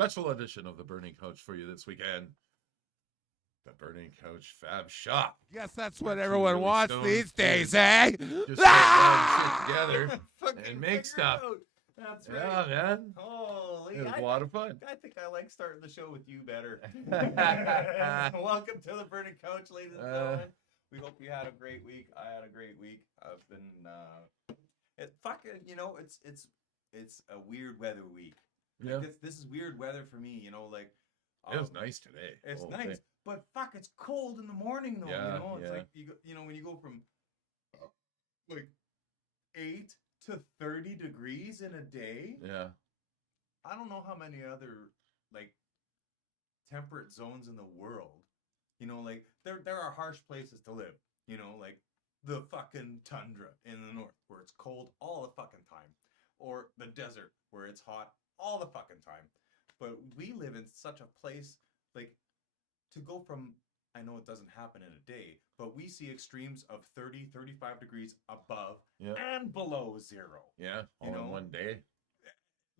special edition of the Burning Couch for you this weekend. The Burning Couch Fab Shop. Guess that's what everyone wants these days, kids eh? Just sit together and make figure stuff. it out. That's Yeah, right. man. Holy, It was a lot of fun. I think I like starting the show with you better. Welcome to the Burning Couch, ladies and gentlemen. We hope you had a great week. I had a great week. I've been it's a weird weather week. Yeah. Like this is weird weather for me, like It was nice today. it's Oh, nice, okay. but fuck, it's cold in the morning though. Yeah, It's yeah. like when you go from like 8 to 30 degrees in a day. Yeah. I don't know how many other like temperate zones in the world. Like there are harsh places to live. Like the fucking tundra in the north where it's cold all the fucking time, or the desert where it's hot all the fucking time. But we live in such a place, like, to go from, I know it doesn't happen in a day, but we see extremes of 30, 35 degrees above and below zero. Yeah. All in one day.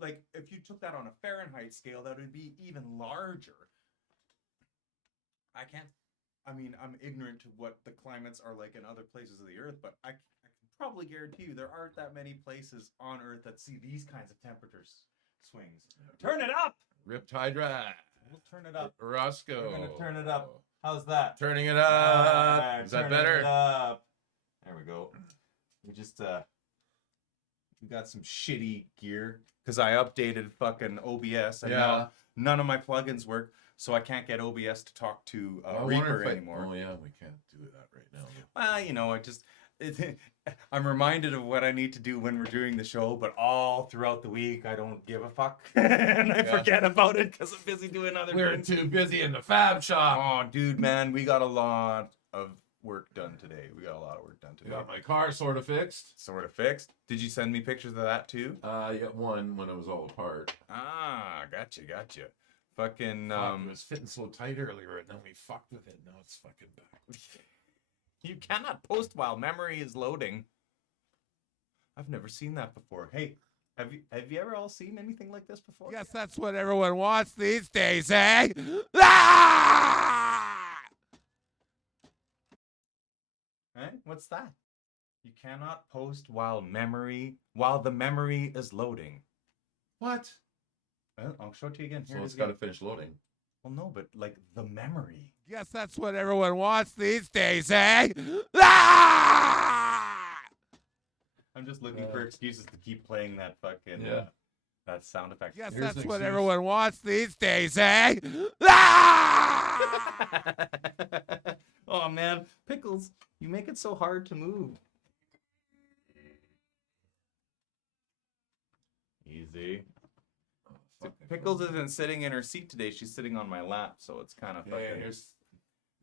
Like, if you took that on a Fahrenheit scale, that would be even larger. I'm ignorant to what the climates are like in other places of the earth, but I can probably guarantee you there aren't that many places on earth that see these kinds of temperatures swings. Turn it up! Riptide Drive. We'll turn it up. Roscoe. We're gonna turn it up. How's that? Turning it up. Is that Turning better? it up. There we go. We just we got some shitty gear because I updated fucking OBS and now none of my plugins work, so I can't get OBS to talk to Reaper anymore. Oh yeah, we can't do that right now. Well, I'm reminded of what I need to do when we're doing the show, but all throughout the week I don't give a fuck and I forget about it because I'm busy doing other We're things. too busy in the fab shop. Oh, dude, man, we got a lot of work done today. Got my car sort of fixed. Sort of fixed. Did you send me pictures of that too? Yeah, one when it was all apart. Ah, gotcha. Fucking It was fitting so tight earlier, and then we fucked with it. Now it's fucking back. You cannot post while memory is loading. I've never seen that before. Hey, have you ever all seen anything like this before? Guess that's what everyone wants these days, eh? Ah! Eh? What's that? You cannot post while the memory is loading. What? Well, I'll show it to you again. Here So it it's is got to again. finish loading. Well, no, but like the memory. Guess that's what everyone wants these days, eh? Ah! I'm just looking for excuses to keep playing that fucking that sound effect. Guess Here's that's an what excuse. everyone wants these days, eh? Ah! Oh man, Pickles, you make it so hard to move. Easy. Pickles isn't sitting in her seat today. She's sitting on my lap, so it's kind of Yeah, fucking. here's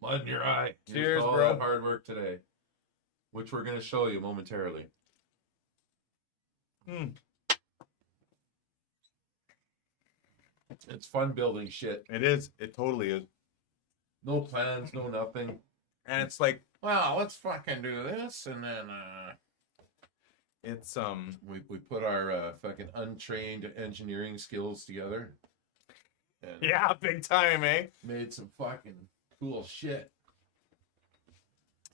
mud in your eye. Cheers, Here's all bro. that hard work today, which we're going to show you momentarily. It's fun building shit. It is. It totally is. No plans, no nothing. And it's like Well, let's fucking do this, and then it's we put our fucking untrained engineering skills together, and yeah, big time, eh? made some fucking cool shit.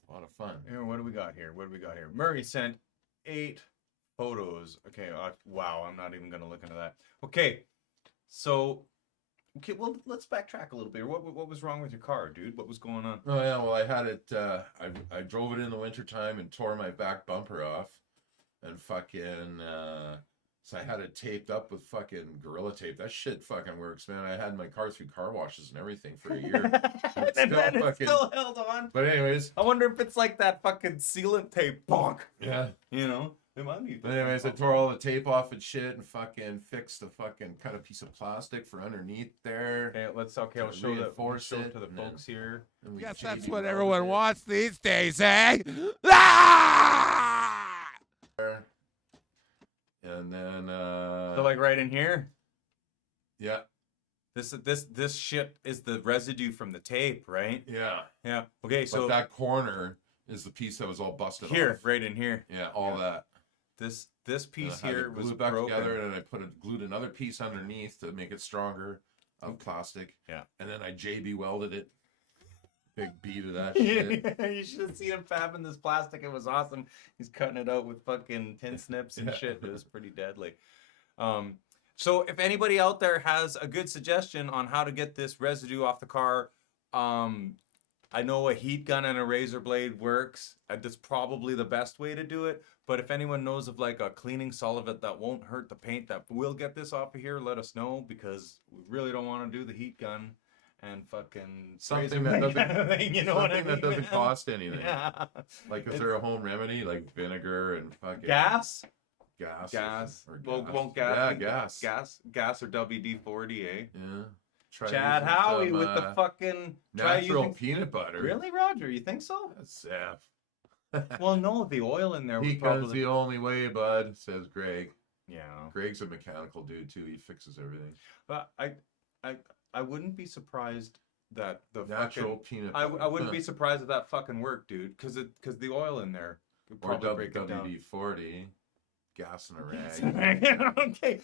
A lot of fun. Here, what do we got here? Murray sent 8 photos. Okay, wow, I'm not even gonna look into that. Okay, well, let's backtrack a little bit. What was wrong with your car, dude? What was going on? Oh yeah, well I had it. I drove it in the wintertime and tore my back bumper off, and fucking. So I had it taped up with fucking Gorilla Tape. That shit fucking works, man. I had my car through car washes and everything for a year. And then it still held on. But anyways, I wonder if it's like that fucking sealant tape. Bonk. yeah. It might be. But anyways, I tore all the tape off and shit, and fucking fixed the fucking cut a piece of plastic for underneath there. Okay, I'll To show reinforce it it, to the and then- folks here. And we Guess changed that's it what all everyone the wants these days, eh? Ah! there. And then So like right in here. yeah, This shit is the residue from the tape, right? yeah. Yeah. Okay, so But that corner is the piece that was all busted here, off. right in here. Yeah, all that. This piece I had here it was glued back broken. together, and I glued another piece underneath to make it stronger. of plastic. Yeah. And then I JB welded it. Big beat of that shit. You should have seen him fabbing this plastic. It was awesome. He's cutting it out with fucking tin snips and shit. It was pretty deadly. So if anybody out there has a good suggestion on how to get this residue off the car, I know a heat gun and a razor blade works. That's probably the best way to do it. But if anyone knows of like a cleaning solvent that won't hurt the paint that will get this off of here, let us know, because we really don't want to do the heat gun and fucking Something that doesn't, kind of thing, you know what I something mean, that doesn't man? cost anything. Yeah. Like, is there a home remedy like vinegar and fucking Gas? gas? Gas. Or Well, gas? won't gas? Yeah, be- gas. Gas or WD-40, eh? Yeah. Try Chad using Howie some, with the fucking try natural using- peanut butter. Really, Roger? You think so? That's yeah. Well, no, the oil in there would Heat gun's probably. the only way, bud, says Greg. Yeah, Greg's a mechanical dude too. He fixes everything. but I wouldn't be surprised that the Natural fucking, peanut I butter. wouldn't be surprised if that fucking worked, dude, because the oil in there could Or probably break it down. WD-40. Gas in a rag.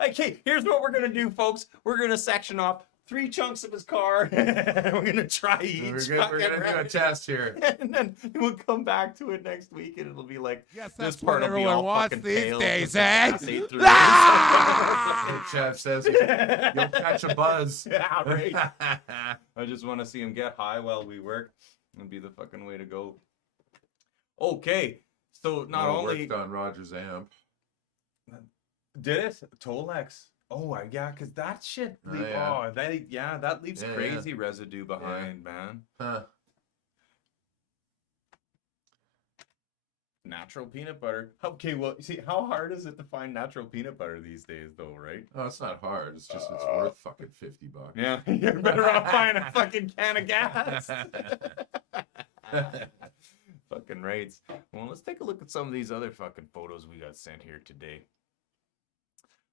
Okay. Here's what we're gonna do, folks. We're gonna section off 3 chunks of his car. We're gonna try each. We're gonna do a test here. And then we'll come back to it next week, and it'll be like, Yes, this that's part what will be everyone all wants fucking these pale days, 'cause the eh? gas ate through Hey, it. Chad says you'll catch a buzz. Yeah, right. I just want to see him get high while we work. It'd be the fucking way to go. Okay, so not only worked on Roger's amp. did it, Tolex. Oh yeah, cause that shit. Oh, yeah. That leaves Yeah, crazy residue behind, man. Huh. Natural peanut butter. Okay, well, see, how hard is it to find natural peanut butter these days, though, right? Oh, it's not hard. It's just it's worth fucking $50. Yeah, you're better off buying a fucking can of gas. Fucking rates. Well, let's take a look at some of these other fucking photos we got sent here today.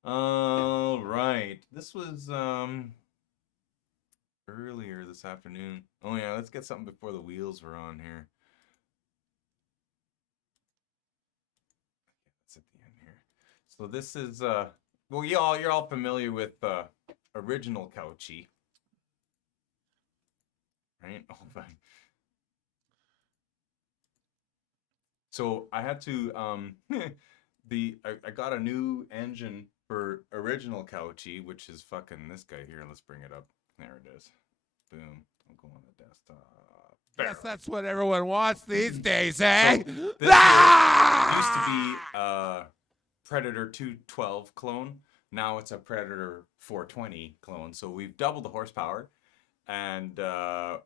All right, this was earlier this afternoon. Oh yeah, let's get something before the wheels were on here. That's at the end here. So this is well, you're all familiar with original Couchy, right? Oh, fine. So I had to I got a new engine for original Couchy, which is fucking this guy here. Let's bring it up. There it is. Boom. I'll go on the desktop. Yes, that's what everyone wants these days, eh? This used to be a Predator 212 clone. Now it's a Predator 420 clone. So we've doubled the horsepower. And I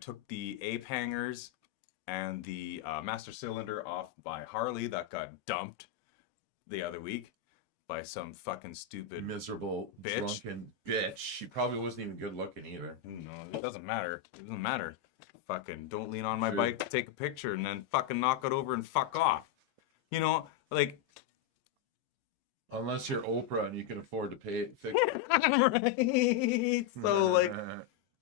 took the ape hangers and the master cylinder off by Harley that got dumped the other week by some fucking stupid Miserable, bitch. drunken bitch. She probably wasn't even good looking either. No, it doesn't matter. It doesn't matter. Fucking don't lean on my True. bike to take a picture and then fucking knock it over and fuck off. You know, like Unless you're Oprah and you can afford to pay it. Fix right. So like,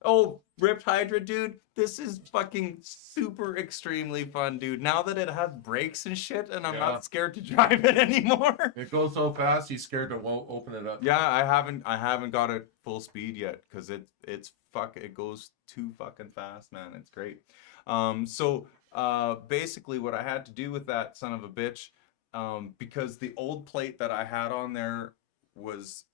oh, Ripped Hydra, dude, this is fucking super extremely fun, dude. Now that it has brakes and shit, and I'm Yeah. not scared to drive it anymore. It goes so fast, he's scared to open it up. Yeah, I haven't got it full speed yet because it goes too fucking fast, man. It's great. So basically what I had to do with that son of a bitch, because the old plate that I had on there was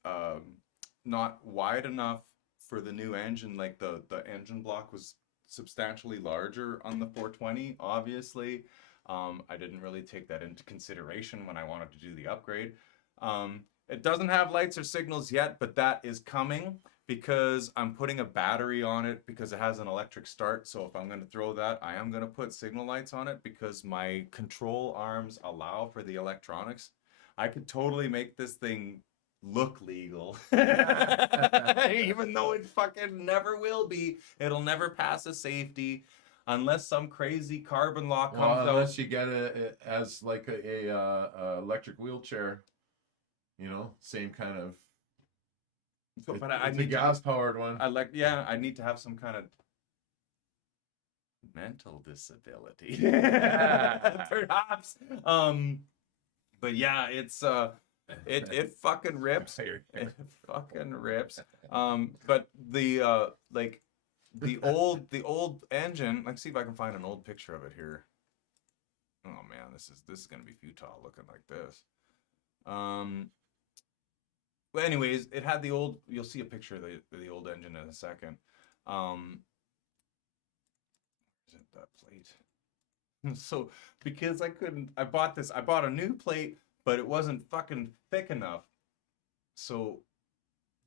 not wide enough for the new engine. Like the engine block was substantially larger on the 420, obviously. I didn't really take that into consideration when I wanted to do the upgrade. It doesn't have lights or signals yet, but that is coming because I'm putting a battery on it because it has an electric start. So if I'm going to throw that, I am going to put signal lights on it because my control arms allow for the electronics. I could totally make this thing look legal. Even though it fucking never will be. It'll never pass a safety unless some crazy carbon law comes out. Unless you get it as like a electric wheelchair, you know, same kind of. So, but it's I a need gas powered one. I need to have some kind of mental disability. Perhaps. But yeah, it's It fucking rips. It fucking rips. But the like the old engine. Let's see if I can find an old picture of it here. Oh man, this is gonna be futile looking like this. Well, anyways, it had the old. You'll see a picture of the old engine in a second. Is it that plate? So because I bought a new plate, but it wasn't fucking thick enough. So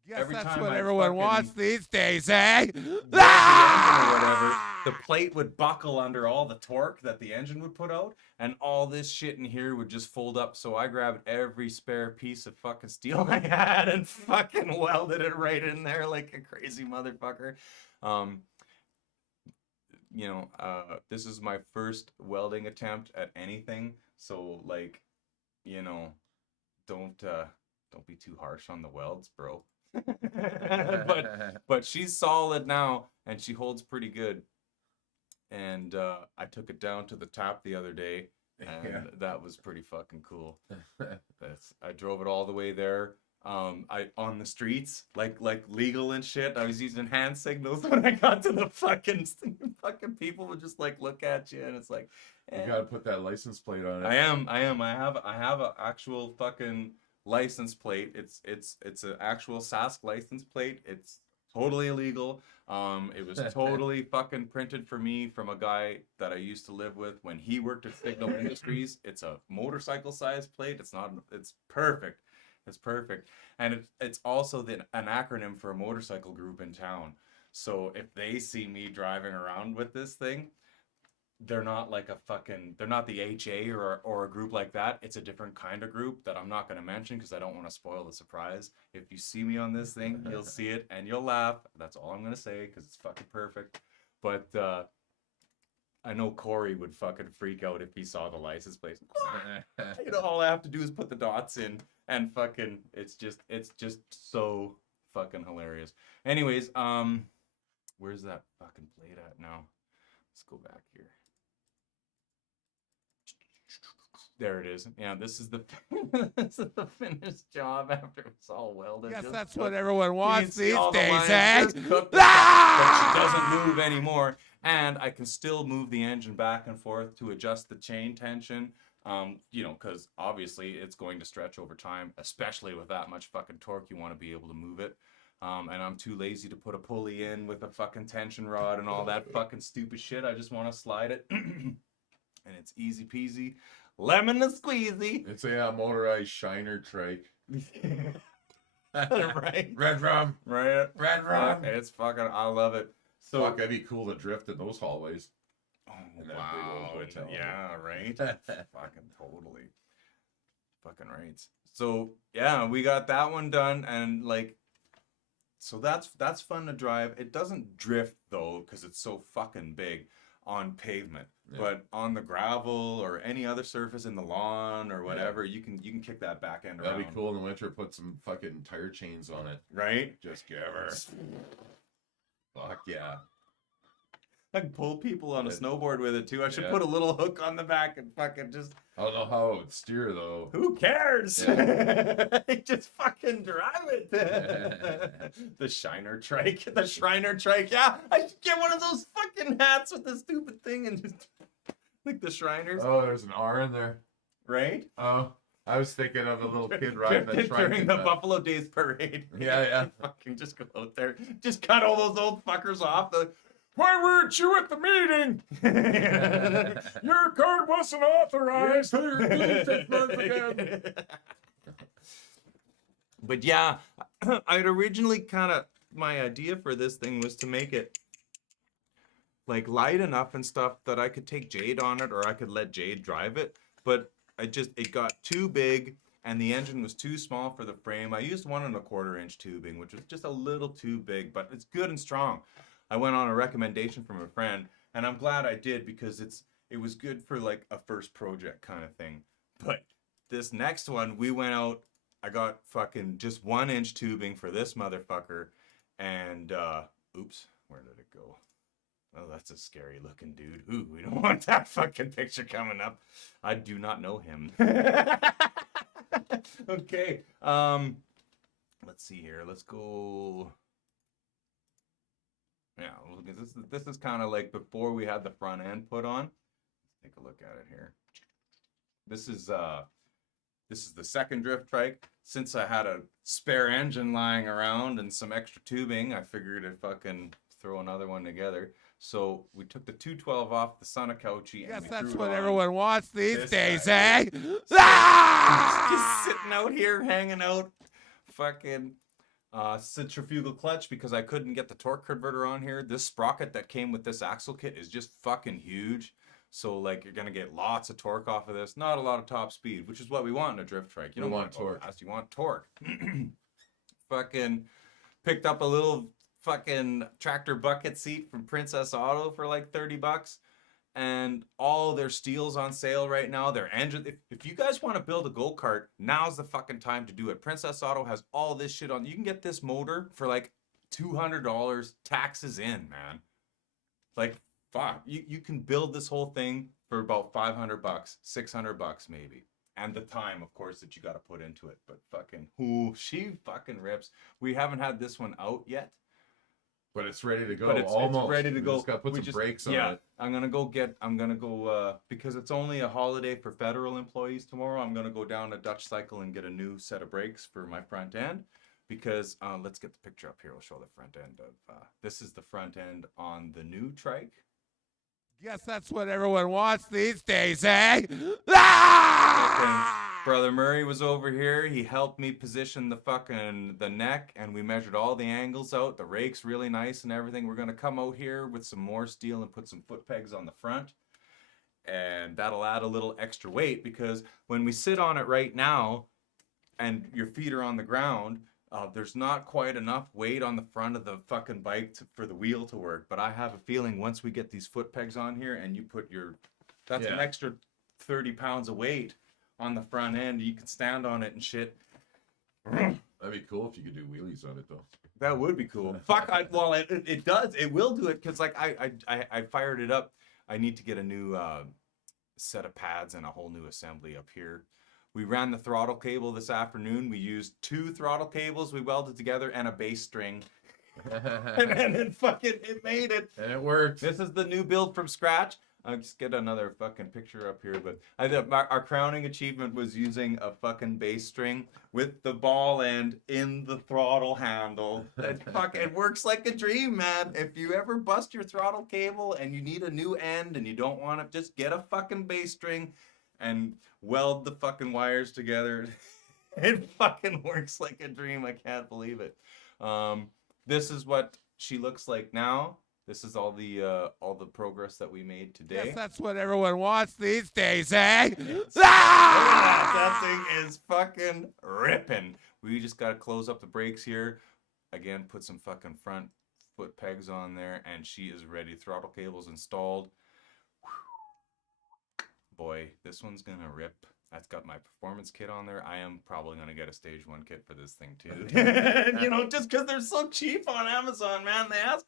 Guess every that's time what I everyone fucking wants these days, eh? rev the engine or whatever, the plate would buckle under all the torque that the engine would put out, and all this shit in here would just fold up. So I grabbed every spare piece of fucking steel I had and fucking welded it right in there like a crazy motherfucker. This is my first welding attempt at anything, so like, don't be too harsh on the welds, bro. but she's solid now and she holds pretty good. And I took it down to the tap the other day, and that was pretty fucking cool. I drove it all the way there. I on the streets, like legal and shit. I was using hand signals when I got to the fucking people would just like look at you, and it's like, You gotta put that license plate on it. I am. I have an actual fucking license plate. It's an actual Sask license plate. It's totally illegal. It was totally fucking printed for me from a guy that I used to live with when he worked at Signal Industries. It's a motorcycle size plate. It's perfect. It's perfect. And it's also an acronym for a motorcycle group in town. So if they see me driving around with this thing, they're not the HA or a group like that. It's a different kind of group that I'm not going to mention because I don't want to spoil the surprise. If you see me on this thing, you'll see it and you'll laugh. That's all I'm going to say because it's fucking perfect. But I know Corey would fucking freak out if he saw the license plate. All I have to do is put the dots in and fucking it's just so fucking hilarious. Anyways, where's that fucking plate at now? Let's go back here. There it is. Yeah, this is the finished job after it's all welded. Guess Just that's look- what everyone you wants can see these all the days, lines eh? just cooked, but she doesn't move anymore. And I can still move the engine back and forth to adjust the chain tension. Because obviously it's going to stretch over time, especially with that much fucking torque. You want to be able to move it. And I'm too lazy to put a pulley in with a fucking tension rod and all that fucking stupid shit. I just want to slide it. And it's easy peasy. Lemon and squeezy. It's a motorized Shiner Trike. Right? Red rum. Right? Red rum. It's fucking, I love it. So, Fuck, that'd be cool to drift in those hallways. oh, in that wow. big old hotel. Yeah, right? Fucking totally. Fucking right. So, yeah, we got that one done. And, like, so that's fun to drive. It doesn't drift, though, because it's so fucking big on pavement. Yeah. But on the gravel or any other surface in the lawn or whatever, you can kick that back end around. That'd be cool in the winter. Put some fucking tire chains on it. Right? Just give her. Fuck yeah. I can pull people on a snowboard with it too. I should Yeah. put a little hook on the back and fucking just. I don't know how it would steer though. Who cares? Yeah. Just fucking drive it. The Shiner Trike. The Shriner Trike. Yeah, I should get one of those fucking hats with the stupid thing and just like the Shriners. Oh, there's an R in there. Right? Oh, I was thinking of a little kid riding a Trike. During the Buffalo Days Parade. Yeah. Fucking just go out there. Just cut all those old fuckers off. Why weren't you at the meeting? Your card wasn't authorized. But yeah, I'd originally my idea for this thing was to make it like light enough and stuff that I could take Jade on it or I could let Jade drive it. But it got too big and the engine was too small for the frame. I used 1 1/4 inch tubing, which was just a little too big, but it's good and strong. I went on a recommendation from a friend, and I'm glad I did because it was good for like a first project kind of thing. But this next one, we went out, I got fucking just 1 inch tubing for this motherfucker, and oops, where did it go? Oh, that's a scary looking dude. Ooh, we don't want that fucking picture coming up. I do not know him. Okay. Let's see here. Let's go. Yeah, look at this. This is kind of like before we had the front end put on. Let's take a look at it here. This is the second drift trike. Since I had a spare engine lying around and some extra tubing, I figured I'd fucking throw another one together. So we took the 212 off the Sonakouchi. Guess and that's threw what it on everyone wants these this days, guy. eh? Just Ah! sitting out here, hanging out. Fucking centrifugal clutch because I couldn't get the torque converter on here. This sprocket that came with this axle kit is just fucking huge. So like you're gonna get lots of torque off of this. Not a lot of top speed, which is what we want in a drift trike. You don't want torque. Fast, you want torque. Fucking picked up a little fucking tractor bucket seat from Princess Auto for like $30. And all their steel's on sale right now. Their engine. If you guys want to build a go-kart, now's the fucking time to do it. Princess Auto has all this shit on. You can get this motor for like $200, taxes in, man. Like, fuck. You can build this whole thing for about $500, $600 maybe. And the time, of course, that you got to put into it. But fucking, ooh, she fucking rips. We haven't had this one out yet. But it's ready to go. But it's ready to We go. just got to put some brakes on it. I'm gonna go because it's only a holiday for federal employees tomorrow. I'm gonna go down to Dutch Cycle and get a new set of brakes for my front end. Because let's get the picture up here. We'll show the front end of this is the front end on the new trike. Guess that's what everyone wants these days, eh? Ah! Brother Murray was over here. He helped me position the neck, and we measured all the angles out. The rake's really nice and everything. We're gonna come out here with some more steel and put some foot pegs on the front, and that'll add a little extra weight because when we sit on it right now, and your feet are on the ground, there's not quite enough weight on the front of the fucking bike for the wheel to work. But I have a feeling once we get these foot pegs on here, and you put that's an extra 30 pounds of weight on the front end. You can stand on it and shit. That'd be cool if you could do wheelies on it, though. That would be cool. Fuck, it does. It will do it because like I fired it up. I need to get a new set of pads and a whole new assembly up here. We ran the throttle cable this afternoon. We used 2 throttle cables we welded together and a bass string. and then fucking it made it. And it worked. This is the new build from scratch. I'll just get another fucking picture up here, but I think our crowning achievement was using a fucking bass string with the ball end in the throttle handle. It works like a dream, man. If you ever bust your throttle cable and you need a new end and you don't want to, just get a fucking bass string and weld the fucking wires together. It fucking works like a dream. I can't believe it. This is what she looks like now. This is all the progress that we made today. Guess that's what everyone wants these days, eh? That thing is fucking ripping. We just got to close up the brakes here. Again, put some fucking front foot pegs on there, and she is ready. Throttle cables installed. Boy, this one's gonna rip. That's got my performance kit on there. I am probably gonna get a stage 1 kit for this thing too. Just because they're so cheap on Amazon, man. They ask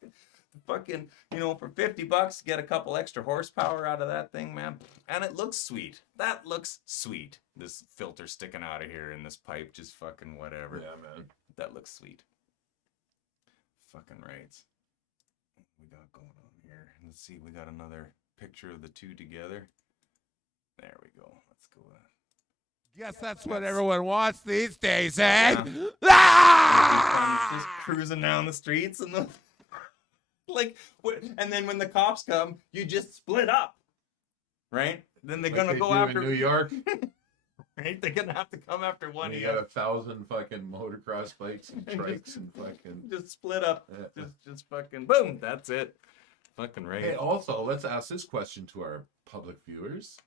fucking, for $50 to get a couple extra horsepower out of that thing, man. And it looks sweet. That looks sweet. This filter sticking out of here in this pipe, just fucking whatever. Yeah, man. That looks sweet. Fucking rights. What we got going on here? Let's see. We got another picture of the two together. There we go. Let's go. Guess that's what everyone wants these days, eh? Yeah. Ah! Just cruising down the streets and and then when the cops come, you just split up, right? Then they're gonna go after New York. Right? They're gonna have to come after one. You got 1,000 fucking motocross bikes and trikes and fucking just split up. Just fucking boom. That's it. Fucking right. Hey, also, let's ask this question to our public viewers.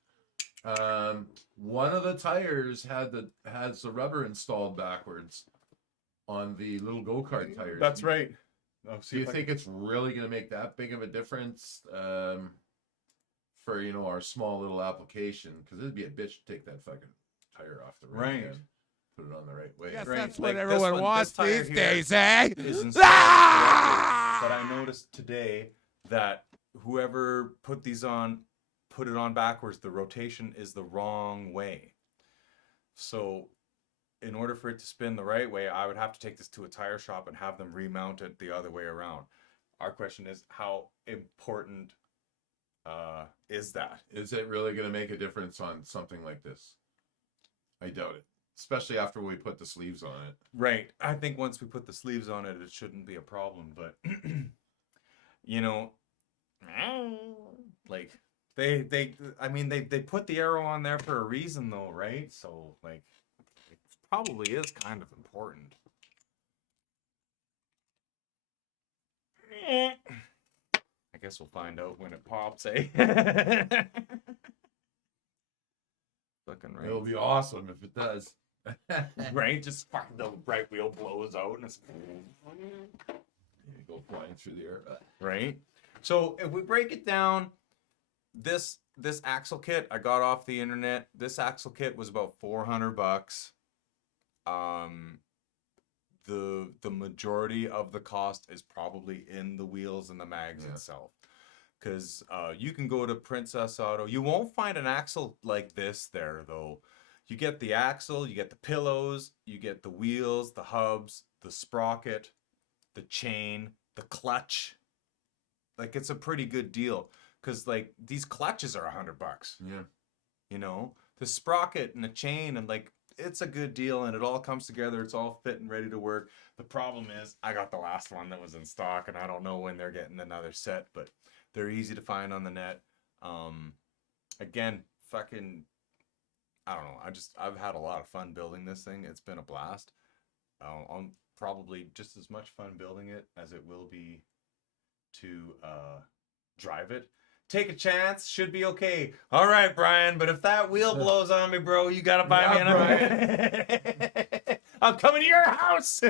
One of the tires has the rubber installed backwards on the little go-kart tires. That's right. Do you think it's really going to make that big of a difference for our small little application? Because it'd be a bitch to take that fucking tire off the road and put it on the right way. Guess Right. that's what Like everyone wants this tire these here days, eh? is installed correctly, but I noticed today that whoever put these on, put it on backwards. The rotation is the wrong way. So in order for it to spin the right way, I would have to take this to a tire shop and have them remount it the other way around. Our question is, how important is that? Is it really going to make a difference on something like this? I doubt it. Especially after we put the sleeves on it. Right. I think once we put the sleeves on it, it shouldn't be a problem. But, you know, like, they put the arrow on there for a reason, though, right? So, like, it probably is kind of important. I guess we'll find out when it pops, eh? Fucking right. It'll be awesome if it does. Right? Just fucking the right wheel blows out and it's You go flying through the air. right. So if we break it down, this axle kit I got off the internet. This axle kit was about $400. The majority of the cost is probably in the wheels and the mags itself. Because you can go to Princess Auto. You won't find an axle like this there, though. You get the axle, you get the pillows, you get the wheels, the hubs, the sprocket, the chain, the clutch. Like, it's a pretty good deal. Because, like, these clutches are $100. Yeah. You know? The sprocket and the chain, and, like, it's a good deal, and it all comes together. It's all fit and ready to work. The problem is, I got the last one that was in stock, and I don't know when they're getting another set, but they're easy to find on the net. Again, fucking, I don't know. I've had a lot of fun building this thing. It's been a blast. I'm probably just as much fun building it as it will be to drive it. Take a chance, should be okay. All right, Brian, but if that wheel blows on me, bro, you gotta buy me another. I'm coming to your house.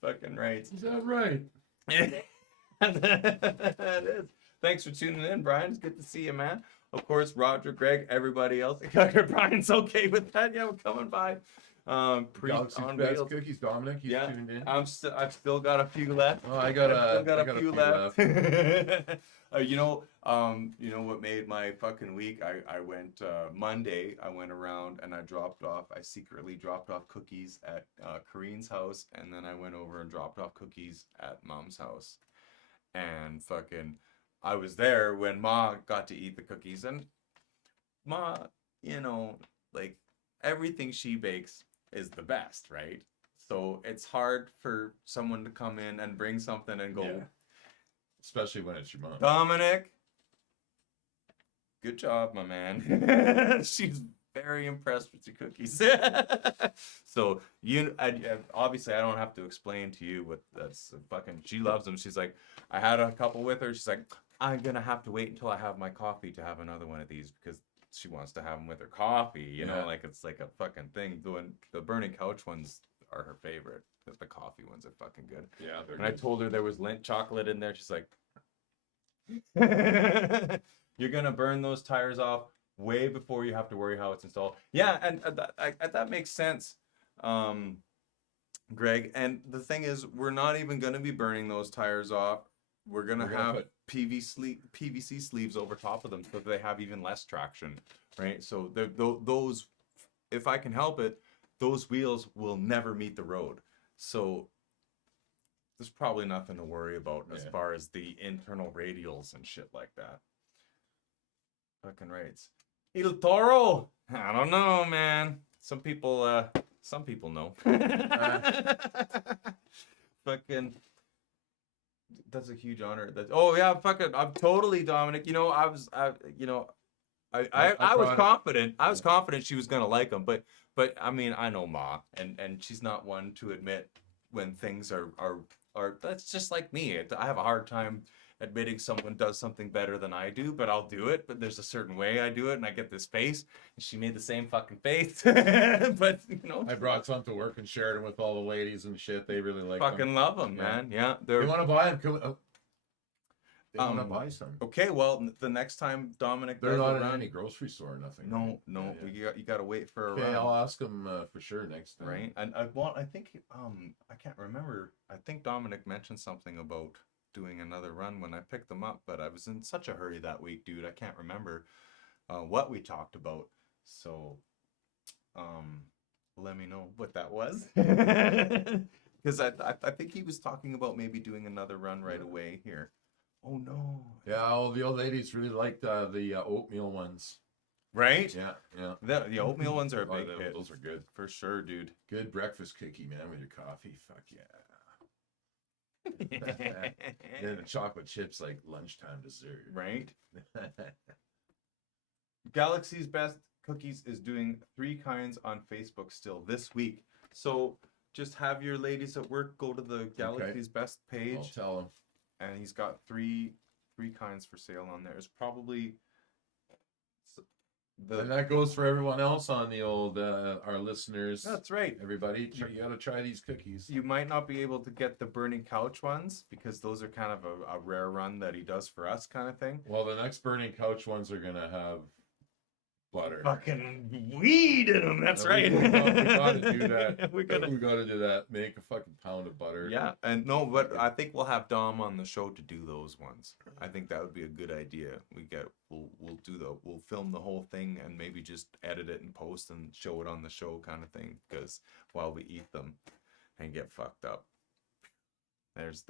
Fucking right. Is that right? That is. Thanks for tuning in, Brian. It's good to see you, man. Of course, Roger, Greg, everybody else. Brian's okay with that. Yeah, we're coming by. Galaxy on Best wheels. Cookies, Dominic. He's tuned in. I've still got a few left. Oh, I got a few left. You know what made my fucking week? I went Monday. I went around and I secretly dropped off cookies at Kareen's house, and then I went over and dropped off cookies at Mom's house. And fucking, I was there when Ma got to eat the cookies, and Ma, you know, like, everything she bakes is the best, right? So it's hard for someone to come in and bring something and go, especially when it's your mom. Dominic, good job, my man. She's very impressed with your cookies. So obviously I don't have to explain to you what that's fucking. She loves them. She's like, I had a couple with her. She's like, I'm gonna have to wait until I have my coffee to have another one of these, because she wants to have them with her coffee, you know, like it's like a fucking thing. The burning couch ones are her favorite. The coffee ones are fucking good. Yeah, they're and good. I told her there was Lindt chocolate in there. She's like, you're gonna burn those tires off way before you have to worry how it's installed. Yeah, and that makes sense, Greg. And the thing is, we're not even gonna be burning those tires off. We're gonna have PVC sleeves over top of them so that they have even less traction, right? So those, if I can help it, those wheels will never meet the road. So there's probably nothing to worry about as far as the internal radials and shit like that. Fucking rights. El Toro! I don't know, man. Some people know. Fucking... That's a huge honor. I'm totally Dominic. You know, I was confident. I was confident she was gonna like them, but I mean, I know Ma, and she's not one to admit when things are. That's just like me. I have a hard time admitting someone does something better than I do, but I'll do it. But there's a certain way I do it, and I get this face. And she made the same fucking face. But you know, I brought some to work and shared them with all the ladies and shit. They really like fucking them. love them, man. Yeah, they want to buy them. They want to buy some. Okay, well, the next time Dominic, they're not in any grocery store or nothing. No, right? you got to wait for a Okay, run. I'll ask them for sure next time. Right, and I think I can't remember. I think Dominic mentioned something about doing another run when I picked them up, but I was in such a hurry that week, dude. I can't remember what we talked about. So, let me know what that was. Because I think he was talking about maybe doing another run right away here. Oh no. Yeah, all the old ladies really liked the oatmeal ones. Right? Yeah, yeah. The oatmeal ones are a Oh, big hit. those are good. For sure, dude. Good breakfast cookie, man, with your coffee. Fuck yeah. And the chocolate chips like lunchtime dessert. Right? Galaxy's Best Cookies is doing 3 kinds on Facebook still this week. So just have your ladies at work go to the Galaxy's Best I'll page, tell them. and he's got three kinds for sale on there. It's probably And that goes for everyone else on the old our listeners. That's right. Everybody, you gotta try these cookies. You might not be able to get the Burning Couch ones because those are kind of a rare run that he does for us, kind of thing. Well, the next Burning Couch ones are gonna have butter. Fucking weed in them. That's And right. We gotta do that. we gotta. We gotta do that. Make a fucking pound of butter. Yeah, and no, but I think we'll have Dom on the show to do those ones. I think that would be a good idea. We'll film the whole thing and maybe just edit it and post and show it on the show, kind of thing. Because while we eat them and get fucked up, there's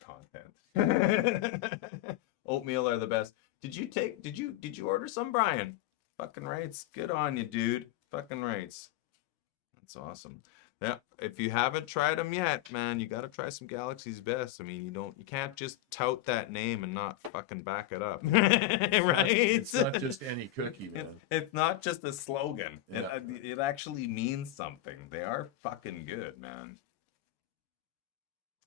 content. Oatmeal are the best. Did you order some, Brian? Fucking rights. Good on you, dude. Fucking rights. That's awesome. Yeah, if you haven't tried them yet, man, you got to try some Galaxy's Best. I mean, you can't just tout that name and not fucking back it up. Right? It's not just any cookie, man. It's not just a slogan. Yeah. It actually means something. They are fucking good, man.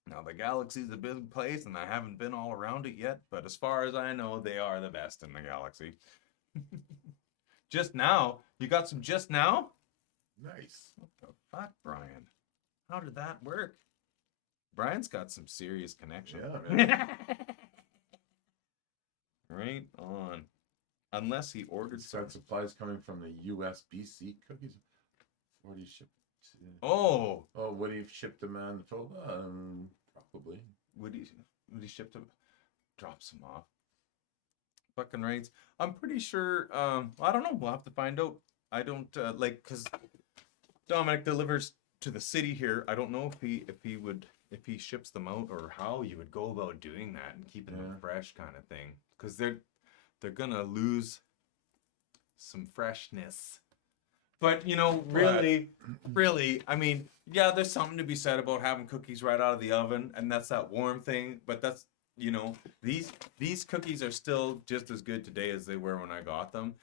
Now, the Galaxy's a big place, and I haven't been all around it yet, but as far as I know, they are the best in the galaxy. Just now? You got some just now? Nice. What the fuck, Brian? How did that work? Brian's got some serious connection. Yeah, Right on. Unless he ordered some. Start supplies coming from the USB-C cookies. 40 shipped. Oh! Oh, would he ship to Manitoba? Probably. Would he ship them? Drops them off. Fucking rights. I'm pretty sure. I don't know. We'll have to find out. I don't because Dominic delivers to the city here. I don't know if he ships them out or how you would go about doing that and keeping them fresh, kind of thing. Because they're gonna lose some freshness. But really, I mean, yeah, there's something to be said about having cookies right out of the oven, and that's that warm thing. But that's these cookies are still just as good today as they were when I got them.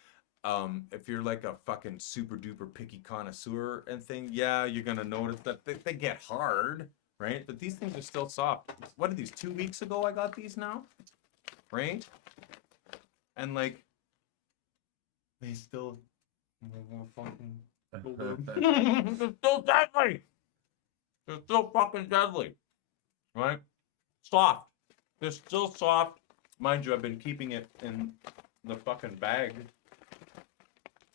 If you're like a fucking super duper picky connoisseur and thing, yeah, you're gonna notice that they get hard, right? But these things are still soft. What are these? 2 weeks ago I got these now, right? And like, they still. They're still deadly. They're still fucking deadly, right? Soft. They're still soft. Mind you, I've been keeping it in the fucking bag,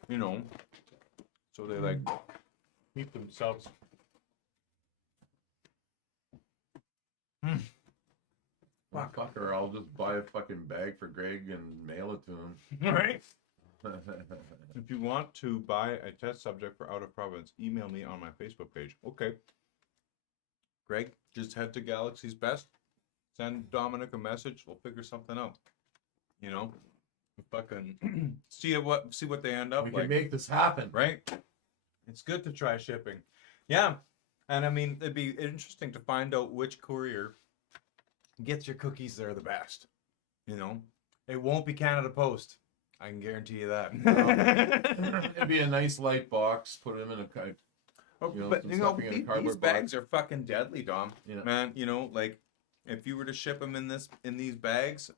so they like keep themselves. Fucker, I'll just buy a fucking bag for Greg and mail it to him. Right? If you want to buy a test subject for Out of Province, email me on my Facebook page. Okay. Greg, just head to Galaxy's Best. Send Dominic a message. We'll figure something out. Fucking see what they end up We like. can make this happen. Right? It's good to try shipping. Yeah. And I mean, it'd be interesting to find out which courier gets your cookies that are the best. It won't be Canada Post. I can guarantee you that. It'd be a nice light box. Put them in a kite. These bags are fucking deadly, Dom. Yeah. Man, like if you were to ship them in these bags,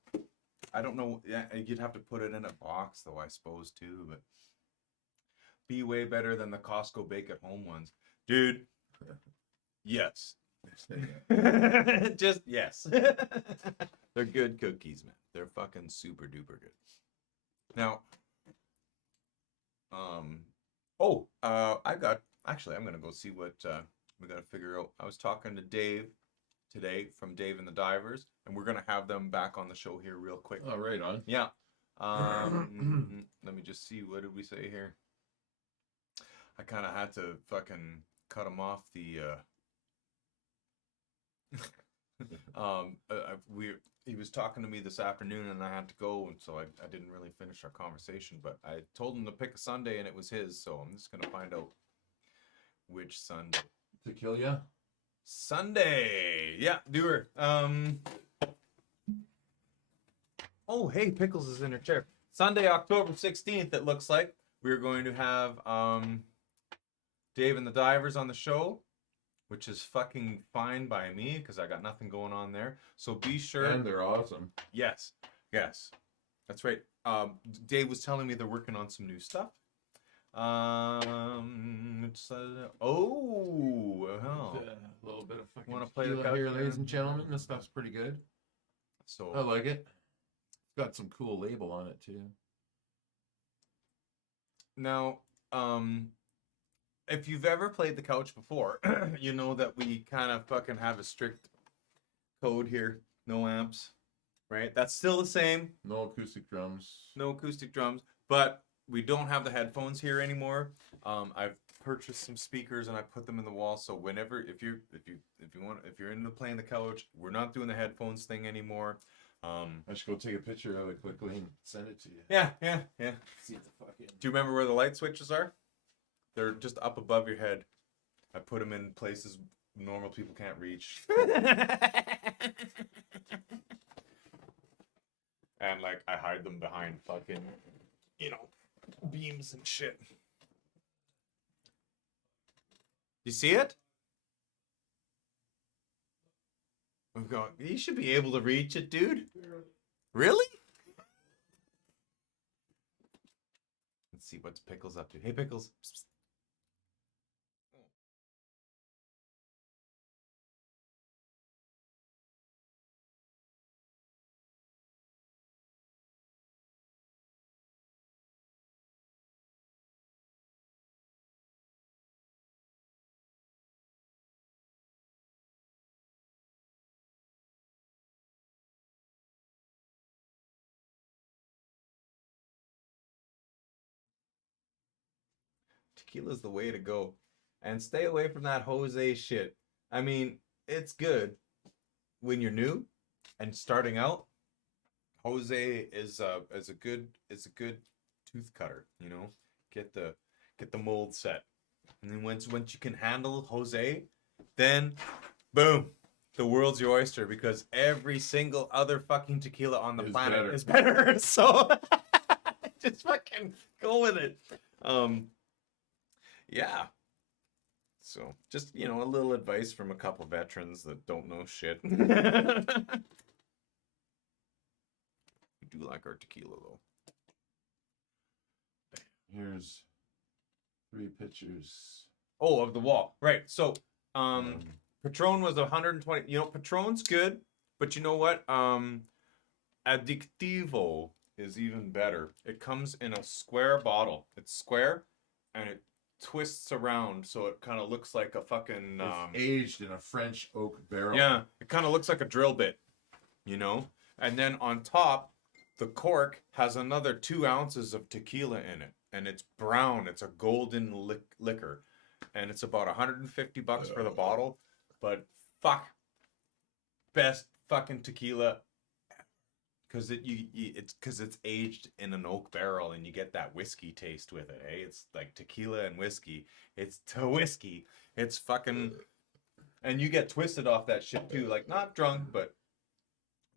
I don't know. Yeah, you'd have to put it in a box, though, I suppose too. But be way better than the Costco bake at home ones, dude. Yes. Just yes. They're good cookies, man. They're fucking super duper good. Now, I'm gonna go see what we gotta figure out. I was talking to Dave today from Dave and the Divers, and we're gonna have them back on the show here real quick. Oh, right on. Yeah. Let me just see. What did we say here? I kind of had to fucking cut him off the. He was talking to me this afternoon, and I had to go, and so I didn't really finish our conversation. But I told him to pick a Sunday, and it was his. So I'm just gonna find out which Sunday. To kill ya? Sunday. Yeah, doer. Oh, hey, Pickles is in her chair. Sunday, October 16th, it looks like. We're going to have Dave and the Divers on the show, which is fucking fine by me because I got nothing going on there. So be sure. And they're awesome. Yes. That's right. Dave was telling me they're working on some new stuff. A little bit of fucking Wanna play the tequila here, couch ladies there? and gentlemen. This stuff's pretty good. So I like it. It's got some cool label on it too. now, if you've ever played the couch before, you know that we kind of fucking have a strict code here. No amps, right? That's still the same. No acoustic drums. No acoustic drums, but we don't have the headphones here anymore. I've purchased some speakers and I put them in the wall. So whenever, if you're into playing the couch, we're not doing the headphones thing anymore. I should go take a picture of it quickly and send it to you. Yeah. See the fucking. Do you remember where the light switches are? They're just up above your head. I put them in places normal people can't reach. And like I hide them behind fucking, beams and shit. You see it? I'm going, you should be able to reach it, dude. Really? Let's see what's Pickles up to. Hey, Pickles. Psst, psst. Tequila's the way to go. And stay away from that Jose shit. I mean, it's good when you're new and starting out. Jose is a good tooth cutter, Get the mold set. And then once you can handle Jose, then boom, the world's your oyster because every single other fucking tequila on the planet is better. So just fucking go with it. Yeah. So just, a little advice from a couple veterans that don't know shit. We do like our tequila though. Here's 3 pictures. Oh, of the wall. Right. So, Patron was 120. Patron's good, but you know what? Addictivo is even better. It comes in a square bottle. It's square, and it twists around, so it kind of looks like a fucking. It's aged in a French oak barrel. Yeah, it kind of looks like a drill bit, And then on top, the cork has another 2 ounces of tequila in it, and it's brown. It's a golden liquor, and it's about $150 for the bottle. But fuck, best fucking tequila, because it's aged in an oak barrel, and you get that whiskey taste with it. It's like tequila and whiskey. It's to whiskey. It's fucking, and you get twisted off that shit too. Like not drunk, but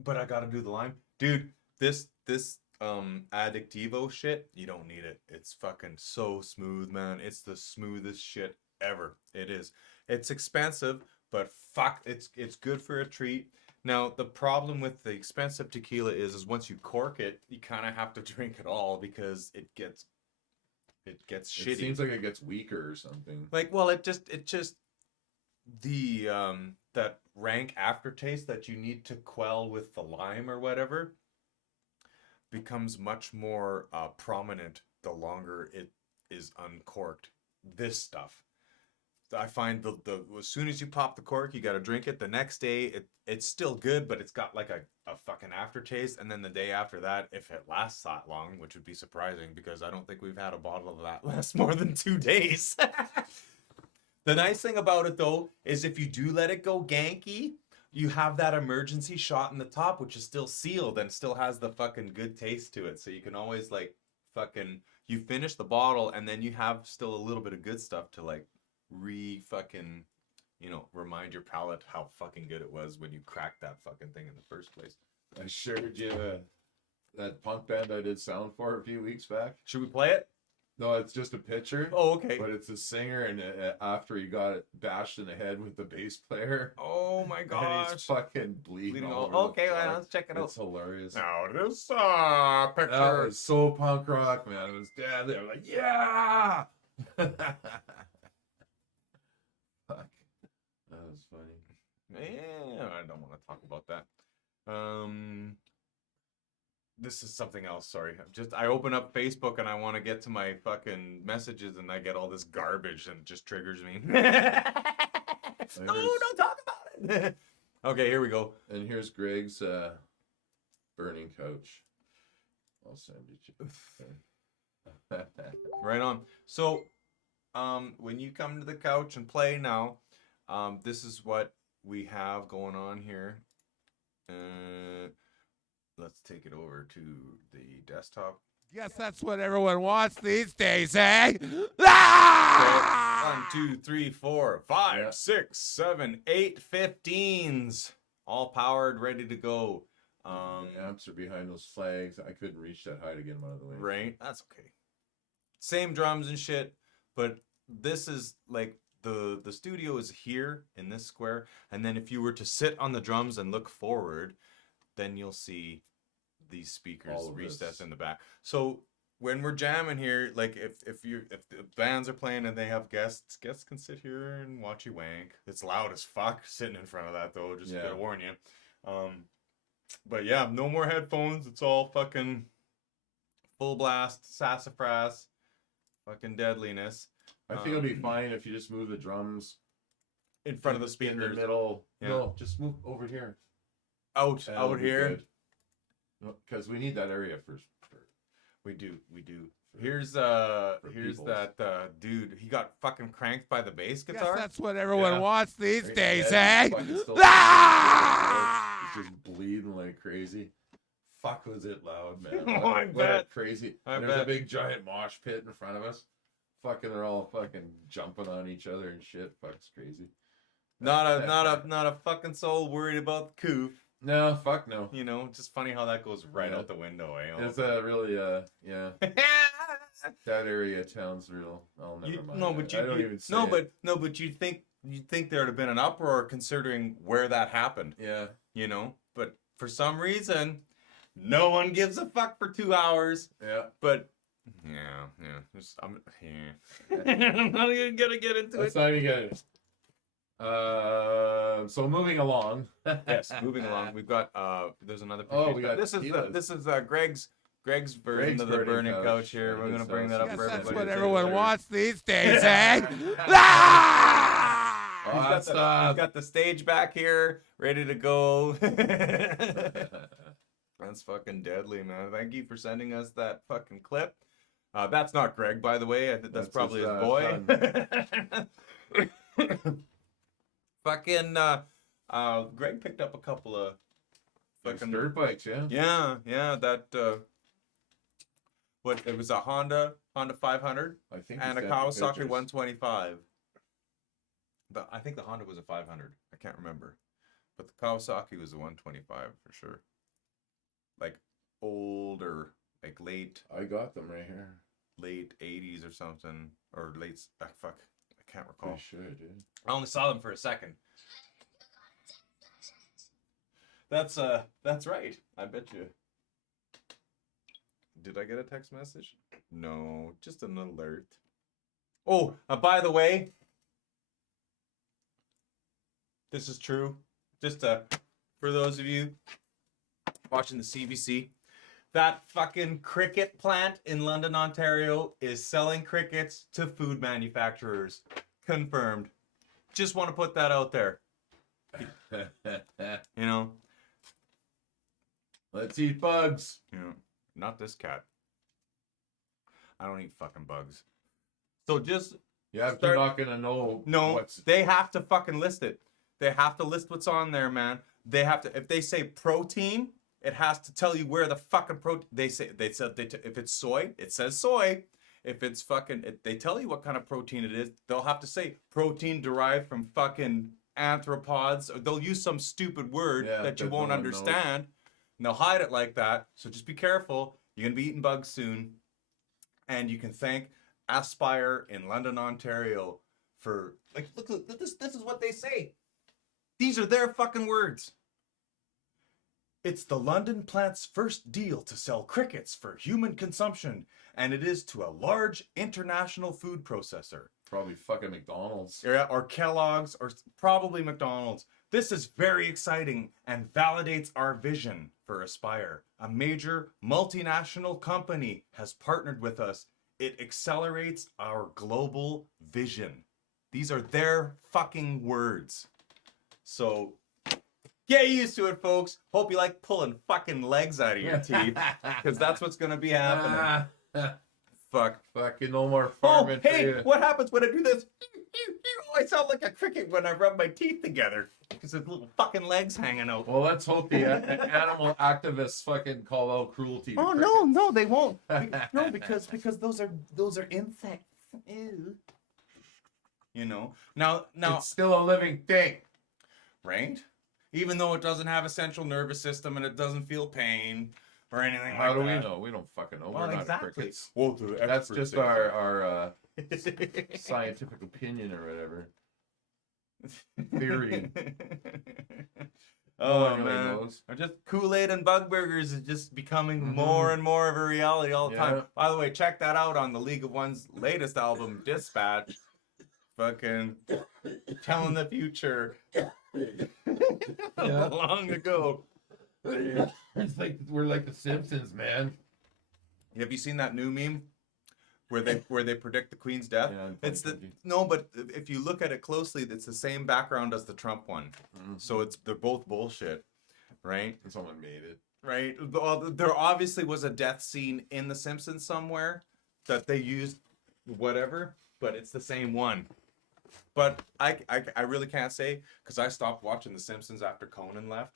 I gotta do the lime, dude. This Addictivo shit, you don't need it. It's fucking so smooth, man. It's the smoothest shit ever. It is. It's expensive, but fuck, it's good for a treat. Now, the problem with the expensive tequila is once you cork it, you kind of have to drink it all because it gets shitty. It seems like it gets weaker or something. Like, well, it just the that rank aftertaste that you need to quell with the lime or whatever becomes much more prominent the longer it is uncorked. This stuff. I find the as soon as you pop the cork, you got to drink it. The next day, it's still good, but it's got like a fucking aftertaste. And then the day after that, if it lasts that long, which would be surprising because I don't think we've had a bottle of that last more than 2 days. The nice thing about it though is if you do let it go ganky, you have that emergency shot in the top, which is still sealed and still has the fucking good taste to it. So you can always like fucking, you finish the bottle and then you have still a little bit of good stuff to like fucking, you know, remind your palate how fucking good it was when you cracked that fucking thing in the first place. I shared you that punk band I did sound for a few weeks back. Should we play it? No, it's just a picture. Oh, okay. But it's a singer, and after he got it bashed in the head with the bass player. Oh my And gosh. he's fucking bleeding all over Okay, the well, floor. let's check it out. It's hilarious. Now this picture. That was so punk rock, man. It was deadly. I'm like, yeah. Fuck. That was funny. Yeah, I don't want to talk about that. This is something else. Sorry, I open up Facebook and I want to get to my fucking messages and I get all this garbage and it just triggers me. No, don't talk about it. Okay, here we go. And here's Greg's burning couch. I'll send it to you. Right on. So, when you come to the couch and play now, this is what we have going on here. Let's take it over to the desktop. Guess that's what everyone wants these days, eh? Ah! 1, 2, 3, 4, 5, Yeah. 6, 7, 8 15s. All powered, ready to go. The amps are behind those flags. I couldn't reach that high to get them out of the way. Right? That's okay. Same drums and shit, but this is like the studio is here in this square, and then if you were to sit on the drums and look forward, then you'll see these speakers All of recessed this. in the back. So when we're jamming here, like if the bands are playing and they have guests can sit here and watch you wank. It's loud as fuck sitting in front of that though, just Yeah. gotta warn you. But yeah, no more headphones. It's all fucking full blast, sassafras, fucking deadliness. I think it'll be fine if you just move the drums In front of the in speakers. the middle. Yeah. No, just move over here. Out That'll be here. good. Because we need that area for We do. For Here's peoples. that dude. He got fucking cranked by the bass Guess guitar. that's what everyone Yeah. wants these Right days, head, eh? he's fucking still- Ah! He's just bleeding like crazy. Fuck, was it loud, man? Oh, I What a bet. crazy. I And there's a bet. big giant mosh pit in front of us. Fucking, they're all fucking jumping on each other and shit. Fuck's crazy. Not a fucking soul worried about the coof. No, fuck no. You know, just funny how that goes right Yeah. out the window, eh? It's really yeah. That area of town's real. Oh, never mind. I don't even say it. but you'd think there'd have been an uproar considering where that happened, Yeah. you know? But for some reason, no one gives a fuck for 2 hours. Yeah. But yeah. I'm not even gonna get into That's it. not even good. So moving along. Yes, moving along. We've got there's another picture. Oh, we got this is tequilas. Greg's version Greg's of the burning burning couch. couch here. Yeah, We're gonna his bring that house. up Guess for that's everybody. what to take everyone a wants these days, eh? Ah! Oh, He's got, that's he's got the stage back here, ready to go. That's fucking deadly, man. Thank you for sending us that fucking clip. That's not Greg, by the way. I think that's That's probably his, his boy. Fucking Greg picked up a couple of fucking dirt bikes, yeah. Yeah, that what it was a Honda 500 I think and a he's got the Kawasaki pictures. 125. But I think the Honda was a 500. I can't remember. But the Kawasaki was a 125 for sure. Like older, like late I got them right here. 80s or something, or fuck, I can't recall. Pretty sure, dude. I only saw them for a second. That's right. I bet you. Did I get a text message? No, just an alert. Oh, by the way, this is true. Just for those of you watching the CBC, that fucking cricket plant in London, Ontario is selling crickets to food manufacturers. Confirmed. Just want to put that out there. You know? Let's eat bugs. You know, not this cat. I don't eat fucking bugs. So just Yeah, Start- you're not gonna know. no, what's they have to fucking list it. They have to list what's on there, man. They have to. If they say protein, it has to tell you where the fucking protein. If it's soy, it says soy. If it's fucking, they tell you what kind of protein it is. They'll have to say protein derived from fucking arthropods, or they'll use some stupid word that you that won't no one knows. understand, and they'll hide it like that. So just be careful. You're gonna be eating bugs soon, and you can thank Aspire in London, Ontario, for like look this. This is what they say. These are their fucking words. It's the London plant's first deal to sell crickets for human consumption, and it is to a large international food processor. probably fucking McDonald's. Or Kellogg's, or probably McDonald's. This is very exciting and validates our vision for Aspire. A major multinational company has partnered with us. It accelerates our global vision. These are their fucking words. So get used to it, folks. Hope you like pulling fucking legs out of your teeth, because that's what's going to be happening. Fuck. Fucking no more Oh, farming for hey, you. what happens when I do this? I sound like a cricket when I rub my teeth together, because there's little fucking legs hanging out. Well, let's hope the animal activists fucking call out cruelty. to Oh crickets. no, they won't. No, because those are insects. Ew. You know. Now, It's still a living thing. right? Even though it doesn't have a central nervous system and it doesn't feel pain or anything How do like we that. know? We don't fucking know. Well, We're not exactly. crickets. Well, the That's experts just say our so. scientific opinion or whatever. Theory. No Oh one really man, knows. or just Kool-Aid and bug burgers is just becoming more and more of a reality all the time. Yeah. By the way, check that out on the League of One's latest album, Dispatch. Fucking telling the future. Long ago. It's like we're like the Simpsons, man. Have you seen that new meme where they predict the Queen's death? Yeah, in It's the 2020. no, but if you look at it closely, it's the same background as the Trump one. So they're both bullshit, right? Someone made it. Right. Well, there obviously was a death scene in The Simpsons somewhere that they used, whatever, but it's the same one. But I really can't say, because I stopped watching The Simpsons after Conan left.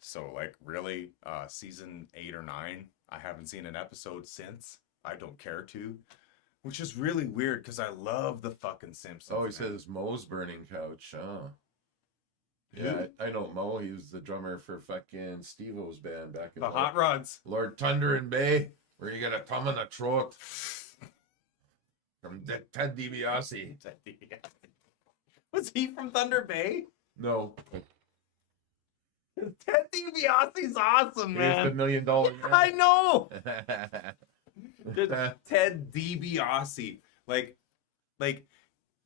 So like really, season 8 or 9, I haven't seen an episode since. I don't care to, which is really weird because I love the fucking Simpsons. Oh, he man. says Moe's burning couch. Oh. Who? Yeah, I know Mo. He was the drummer for fucking Steve-O's band back in The Hot Rods. Lord Thunder and Bay, where you got a thumb in the throat. From Ted DiBiase. Was he from Thunder Bay? No, Ted DiBiase's awesome, he's man. the $1 million man. I know. Uh, Ted DiBiase, like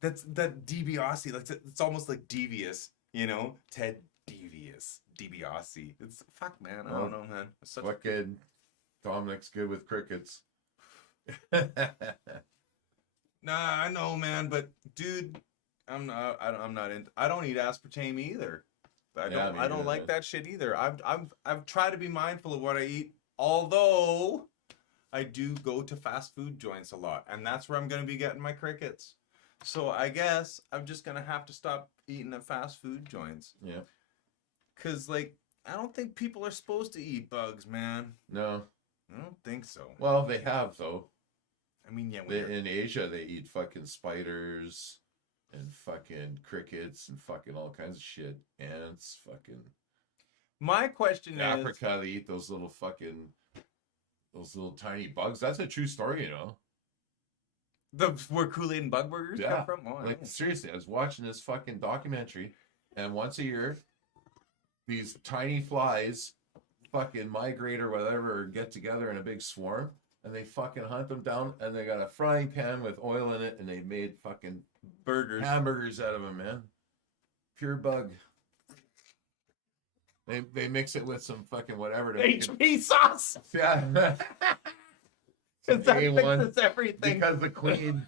that's that DiBiase. Like it's almost like devious, you know. Ted DiBiase. It's fuck, man. I don't know, man. It's such Fucking Dominic's good with crickets. Nah, I know, man. But dude, I'm not into. I don't eat aspartame either. I Yeah, don't. me I don't neither, like man. that shit either. I've tried to be mindful of what I eat, although I do go to fast food joints a lot, and that's where I'm gonna be getting my crickets. So I guess I'm just gonna have to stop eating at fast food joints. Yeah. Cause like I don't think people are supposed to eat bugs, man. No. I don't think so. Well, they have though. I mean, yeah, In Asia, they eat fucking spiders and fucking crickets and fucking all kinds of shit. Ants, fucking. my question In is, Africa, they eat those little tiny bugs. That's a true story, you know. where Kool-Aid and bug burgers Yeah. come from? Oh, I Like know. seriously, I was watching this fucking documentary, and once a year, these tiny flies fucking migrate or whatever, or get together in a big swarm, and they fucking hunt them down, and they got a frying pan with oil in it, and they made fucking burgers. hamburgers out of them, man. Pure bug. They mix it with some fucking whatever to make it, HP sauce. yeah. Because that A1, fixes everything. because the queen.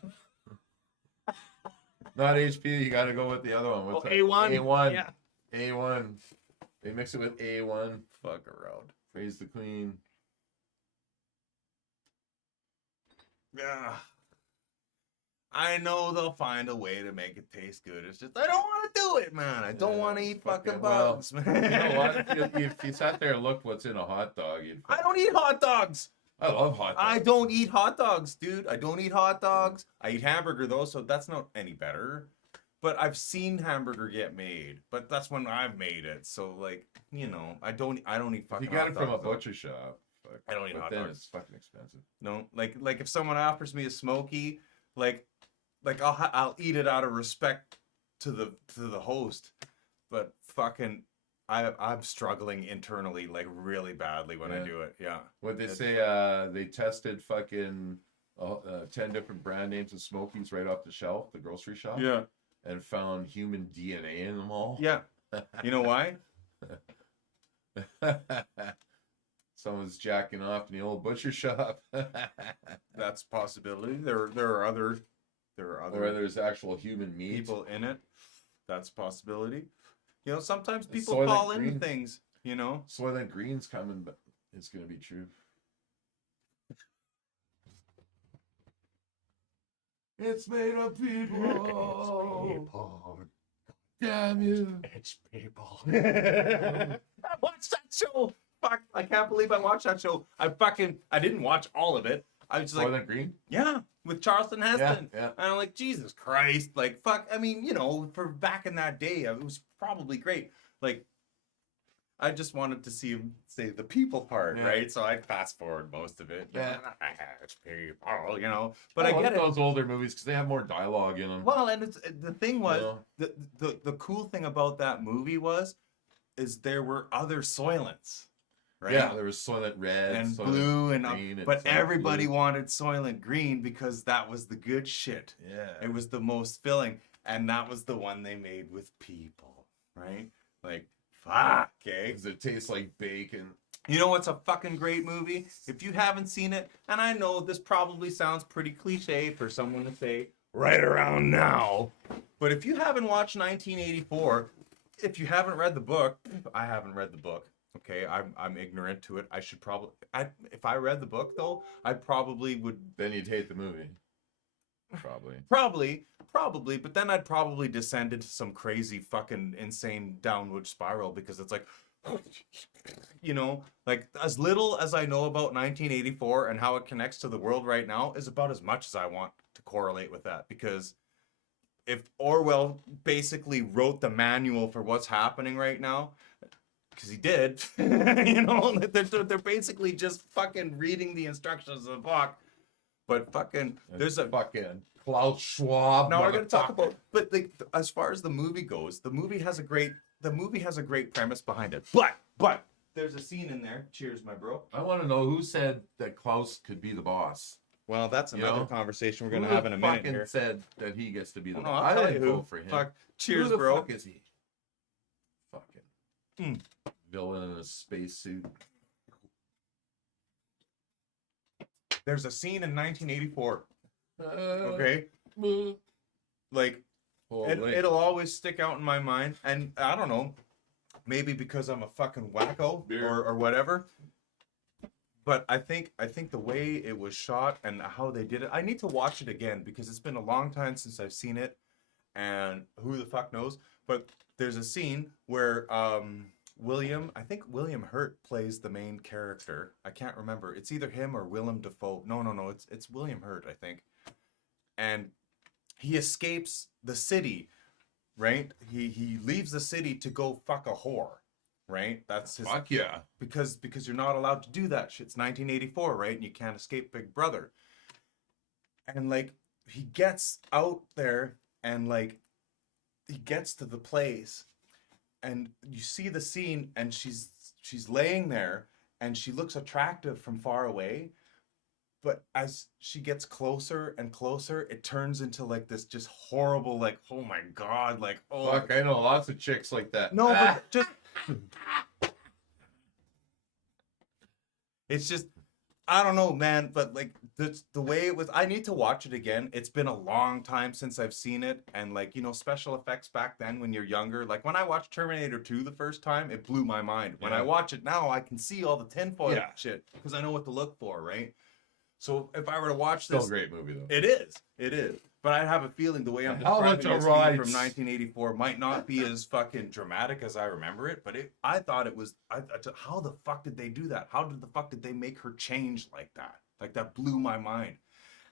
Not HP. You got to go with the other one. What's that? A1. A1. Yeah. A1. They mix it with A1. Fuck around. Praise the Queen. Yeah. I know they'll find a way to make it taste good. It's just I don't want to do it, man. I don't want to eat fucking bugs, man. You know what? If you sat there and looked what's in a hot dog, you'd I don't eat hot dogs. I love hot dogs. I don't eat hot dogs, dude. I don't eat hot dogs. I eat hamburger though, so that's not any better. But I've seen hamburger get made, but that's when I've made it. So like, you know, I don't eat fucking. You got it hot from a dogs, though. butcher shop. Fuck. I don't eat But hot then dogs. it's fucking expensive. No, like if someone offers me a smoky, like I'll eat it out of respect to the host, but fucking I'm struggling internally like really badly when I Yeah. do it. Yeah. What they It's- say? They tested fucking 10 different brand names of Smokies right off the shelf, the grocery shop, Yeah. and found human DNA in them all. Yeah. You know why? Someone's jacking off in the old butcher shop. That's a possibility. There are other Or there's actual human meat. people in it. That's a possibility. You know, sometimes The people Soylent fall into Green. things, you know. Soylent Green's coming, but it's gonna be true. It's made of people. Damn you. It's people. I watched that show. Fuck, I can't believe I watched that show. I didn't watch all of it. I was just like, Soylent Green? yeah, with Charleston Heston. Yeah. And I'm like, Jesus Christ. Like, fuck. I mean, you know, for back in that day, it was probably great. Like, I just wanted to see him say the people part, Yeah. right? So I'd fast forward most of it. Yeah. It's people, you know. But I like get it. those older movies because they have more dialogue in them. Well, and it's the thing was, Yeah. the cool thing about that movie is there were other Soylents, right? Yeah, there was Soylent Red And Soylent blue and Green and but Soylent everybody Blue. wanted Soylent Green because that was the good shit. Yeah. It was the most filling, and that was the one they made with people, right? Like, fuck, okay? Because it tastes like bacon. You know what's a fucking great movie? If you haven't seen it, and I know this probably sounds pretty cliche for someone to say right around now, but if you haven't watched 1984, if you haven't read the book, I haven't read the book. Okay, I'm ignorant to it. I should probably. If I read the book though, I probably would. Then you'd hate the movie. Probably. Probably, but then I'd probably descend into some crazy fucking insane downward spiral because it's like, you know, like as little as I know about 1984 and how it connects to the world right now is about as much as I want to correlate with that because if Orwell basically wrote the manual for what's happening right now, because he did, you know, they're basically just fucking reading the instructions of the book. But fucking, there's a fucking Klaus Schwab. now we're gonna talk motherfucker. about, but as far as the movie goes, the movie has a great premise behind it. But there's a scene in there. Cheers, my bro. I want to know who said that Klaus could be the boss. Well, that's You know? conversation we're Who gonna have the in a minute fucking here. said that he gets to be the Oh, no, boss? I'll tell I you didn't who. vote for him. Fuck. Cheers, who the bro. fuck is he? Fucking villain in a spacesuit. There's a scene in 1984. Okay. Okay, like Holy. it'll always stick out in my mind, and I don't know, maybe because I'm a fucking wacko Beer. or whatever. But I think the way it was shot and how they did it, I need to watch it again because it's been a long time since I've seen it, and who the fuck knows. But there's a scene where I think William Hurt plays the main character. I can't remember. It's either him or Willem Dafoe. No. It's William Hurt, I think. And he escapes the city, right? He leaves the city to go fuck a whore, right? That's his Fuck yeah. because you're not allowed to do that shit. It's 1984, right? And you can't escape Big Brother. And like he gets out there and like he gets to the place and you see the scene and she's laying there and she looks attractive from far away. But as she gets closer and closer, it turns into like this just horrible, like, oh my God, like, oh. Fuck, I know lots of chicks like that. No, but just. It's just. I don't know, man, but like the way it was, I need to watch it again. It's been a long time since I've seen it, and like, you know, special effects back then when you're younger, like when I watched Terminator 2 the first time, it blew my mind. When I Yeah. watch it now, I can see all the tinfoil Yeah. shit because I know what to look for, right? So if I were to watch Still this, a great movie though. it is. But I have a feeling the way I'm Hell of a describing this scene ride. from 1984 might not be as fucking dramatic as I remember it. But I thought it was. How the fuck did they do that? How did the fuck did they make her change like that? Like that blew my mind.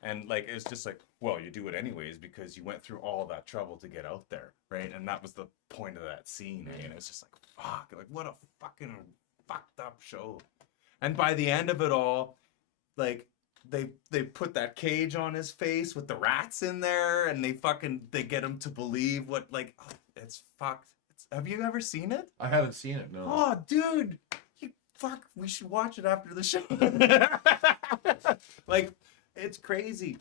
And like it's just like, well, you do it anyways because you went through all that trouble to get out there, right? And that was the point of that scene. And it's just like, fuck, like what a fucking fucked up show. And by the end of it all, like. They put that cage on his face with the rats in there, and they get him to believe what, like, oh, it's fucked. Have you ever seen it? I haven't seen it. No. Oh, dude, we should watch it after the show. Like, it's crazy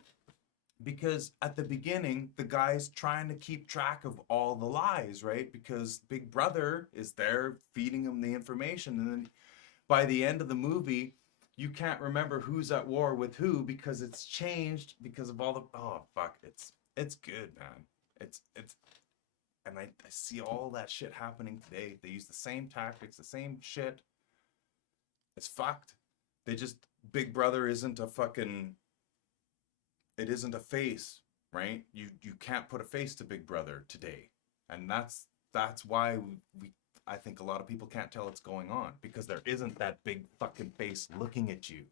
because at the beginning the guy's trying to keep track of all the lies, right? Because Big Brother is there feeding him the information, and then by the end of the movie. You can't remember who's at war with who because it's changed because of all the it's good, man. It's and I see all that shit happening today. They use the same tactics, the same shit. It's fucked. They just Big Brother isn't a fucking it isn't a face, right? You can't put a face to Big Brother today. And that's why we I think a lot of people can't tell what's going on because there isn't that big fucking face looking at you,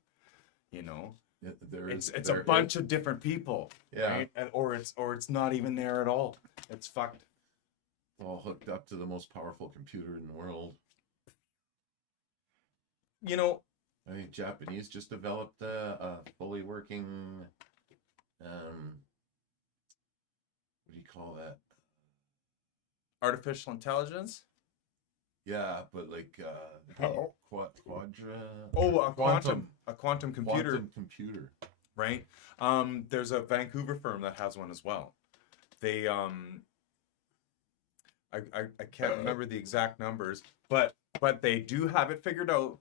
you know. Yeah, It's a bunch of different people, yeah, right? Or it's not even there at all. It's fucked. all hooked up to the most powerful computer in the world. You know, I think Japanese just developed a fully working, what do you call that? artificial intelligence. Yeah, but like quadra. Oh, a quantum computer, Quantum computer. right? There's a Vancouver firm that has one as well. They I can't remember the exact numbers, but they do have it figured out.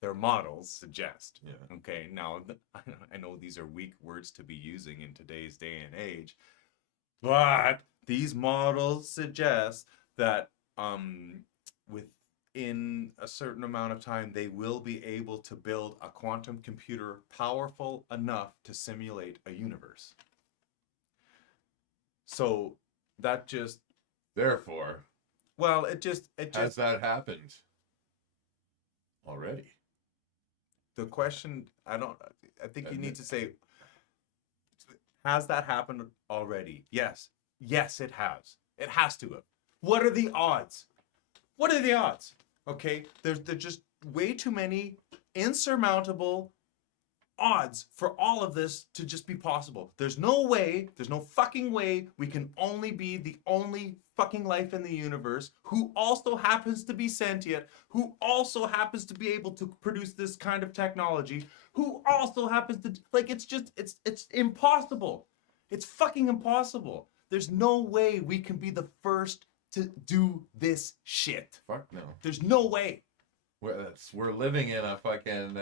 Their models suggest. Yeah. Okay, now I know these are weak words to be using in today's day and age, but these models suggest that within a certain amount of time they will be able to build a quantum computer powerful enough to simulate a universe. So that just Therefore, well, it just has that happened already? the question I think you need to say, has that happened already? Yes, it has. It has to have. What are the odds? Okay, there's just way too many insurmountable odds for all of this to just be possible. There's no fucking way we can only be the only fucking life in the universe who also happens to be sentient, who also happens to be able to produce this kind of technology, who also happens to, like, it's impossible. It's fucking impossible. There's no way we can be the first to do this shit. Fuck no. There's no way. We're living in a fucking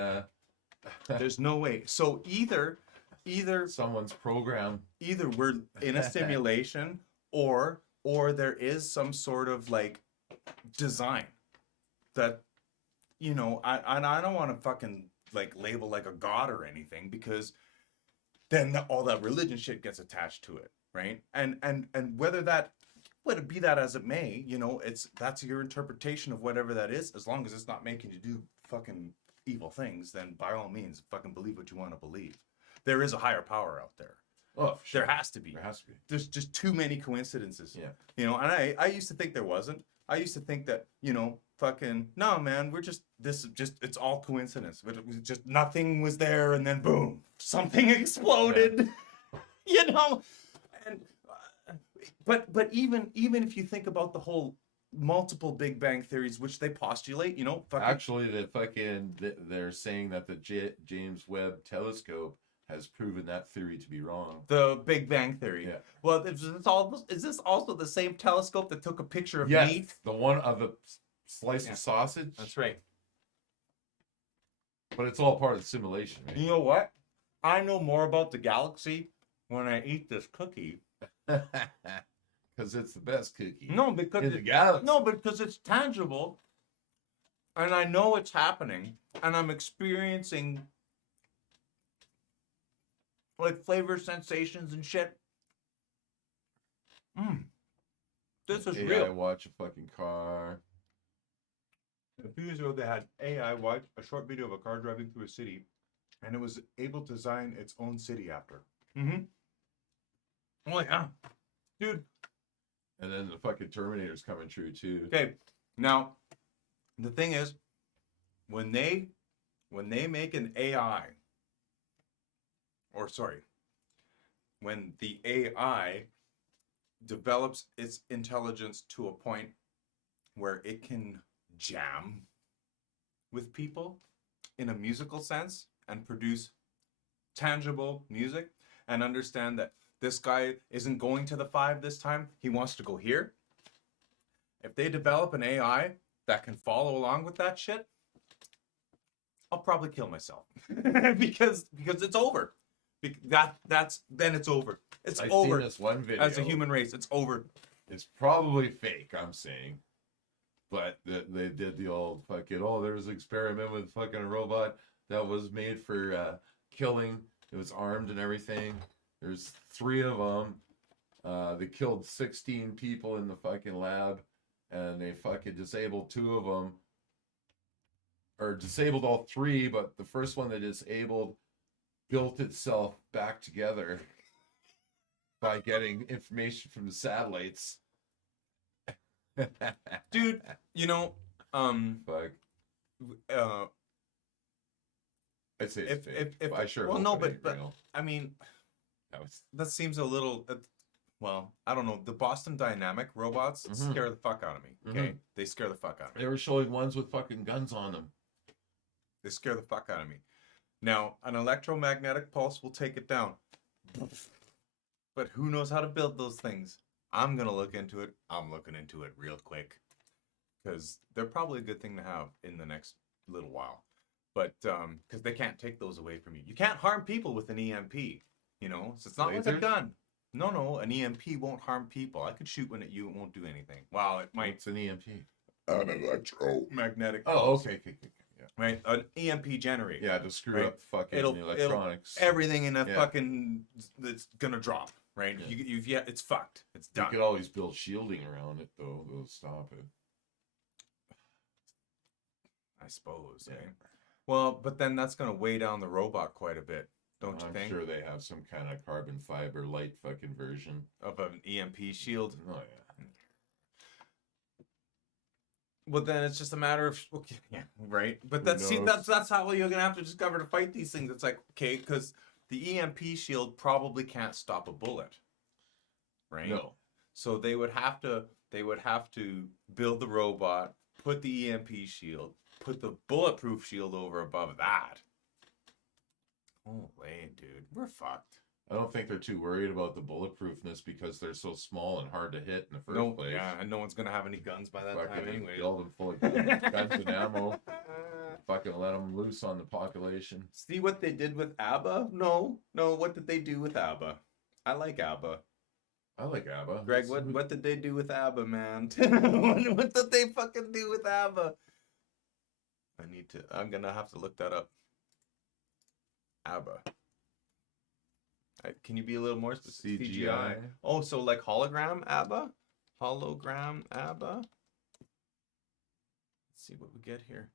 There's no way. So either someone's program. either we're in a simulation or there is some sort of like design that, you know, I don't want to fucking like label like a god or anything because then all that religion shit gets attached to it, right? And whether it be that as it may, you know, that's your interpretation of whatever that is. As long as it's not making you do fucking evil things, then by all means, fucking believe what you want to believe. There is a higher power out there. Oh, sure. There has to be. There has to be. There's just too many coincidences. Yeah. You know, and I used to think there wasn't. I used to think that, you know, fucking, no, man, it's all coincidence. But it was just nothing was there and then boom, something exploded. You know? And but even if you think about the whole multiple Big Bang theories, which they postulate, you know, Actually, they're saying that the James Webb Telescope has proven that theory to be wrong. the Big Bang theory. Yeah. Well, is this also the same telescope that took a picture of Yes, meat? the one of the slice Yeah. of sausage. That's right. But it's all part of the simulation, You know what? I know more about the galaxy when I eat this cookie. right? Because it's the best cookie. No, because in the galaxy. no, because it's tangible, and I know it's happening, and I'm experiencing like flavor sensations and shit. This is AI real. watch a fucking car. A few years ago, they had AI watch a short video of a car driving through a city, and it was able to design its own city after. Oh yeah, dude. And then the fucking Terminator's coming true too. Okay, now the thing is, when they make an AI, or sorry, when the AI develops its intelligence to a point where it can jam with people in a musical sense and produce tangible music and understand that this guy isn't going to the 5 this time, he wants to go here. If they develop an AI that can follow along with that shit, I'll probably kill myself because it's over. Then it's over. It's over. Seen this one video. As a human race, it's over. It's probably fake, I'm saying. But they did the old fucking, there was an experiment with fucking a robot that was made for killing. It was armed and everything. There's 3 of them. They killed 16 people in the fucking lab, and they fucking disabled 2 of them. Or disabled all 3, but the first one they disabled built itself back together by getting information from the satellites. Dude, you know, Fuck. I'd say it's fake. if I sure well, hope no, it but ain't real. I mean, That was, that seems a little. Well, I don't know. The Boston Dynamic robots scare the fuck out of me. Okay, they scare the fuck out of me. they were showing ones with fucking guns on them. They scare the fuck out of me. Now, an electromagnetic pulse will take it down. But who knows how to build those things? I'm going to look into it. I'm looking into it real quick. Because they're probably a good thing to have in the next little while. But, because they can't take those away from you. You can't harm people with an EMP, you know? So it's not like a Lasers? gun. No, an EMP won't harm people. I could shoot one at you, it won't do anything. Wow, it might. It's an EMP. An electromagnetic Oh, pulse. okay. Yeah. Right? An EMP generator. Yeah, to screw Right. up fucking It'll- electronics. Everything in a Yeah. fucking that's gonna drop, right? Yeah. It's fucked. It's You done. could always build shielding around it, though. They'll stop it. I suppose. Yeah. Eh? Well, but then that's gonna weigh down the robot quite a bit, don't you I'm think? sure they have some kind of carbon fiber light fucking version. Of an EMP shield. Oh, yeah. Well, then it's just a matter of yeah, right. But Who knows? that's how you're gonna have to discover to fight these things. It's like okay, because the EMP shield probably can't stop a bullet, right? No. So they would have to build the robot, put the EMP shield, put the bulletproof shield over above that. Holy dude, we're fucked. I don't think they're too worried about the bulletproofness because they're so small and hard to hit in the first place. Yeah, and no one's gonna have any guns by that time Fucking anyway. fill them full of guns and ammo. Fucking let them loose on the population. See what they did with ABBA? No. What did they do with ABBA? I like ABBA. I like ABBA. Greg, what did they do with ABBA, man? What did they fucking do with ABBA? I'm gonna have to look that up. ABBA. Can you be a little more specific? CGI. Oh, so like hologram ABBA? Hologram ABBA? Let's see what we get here.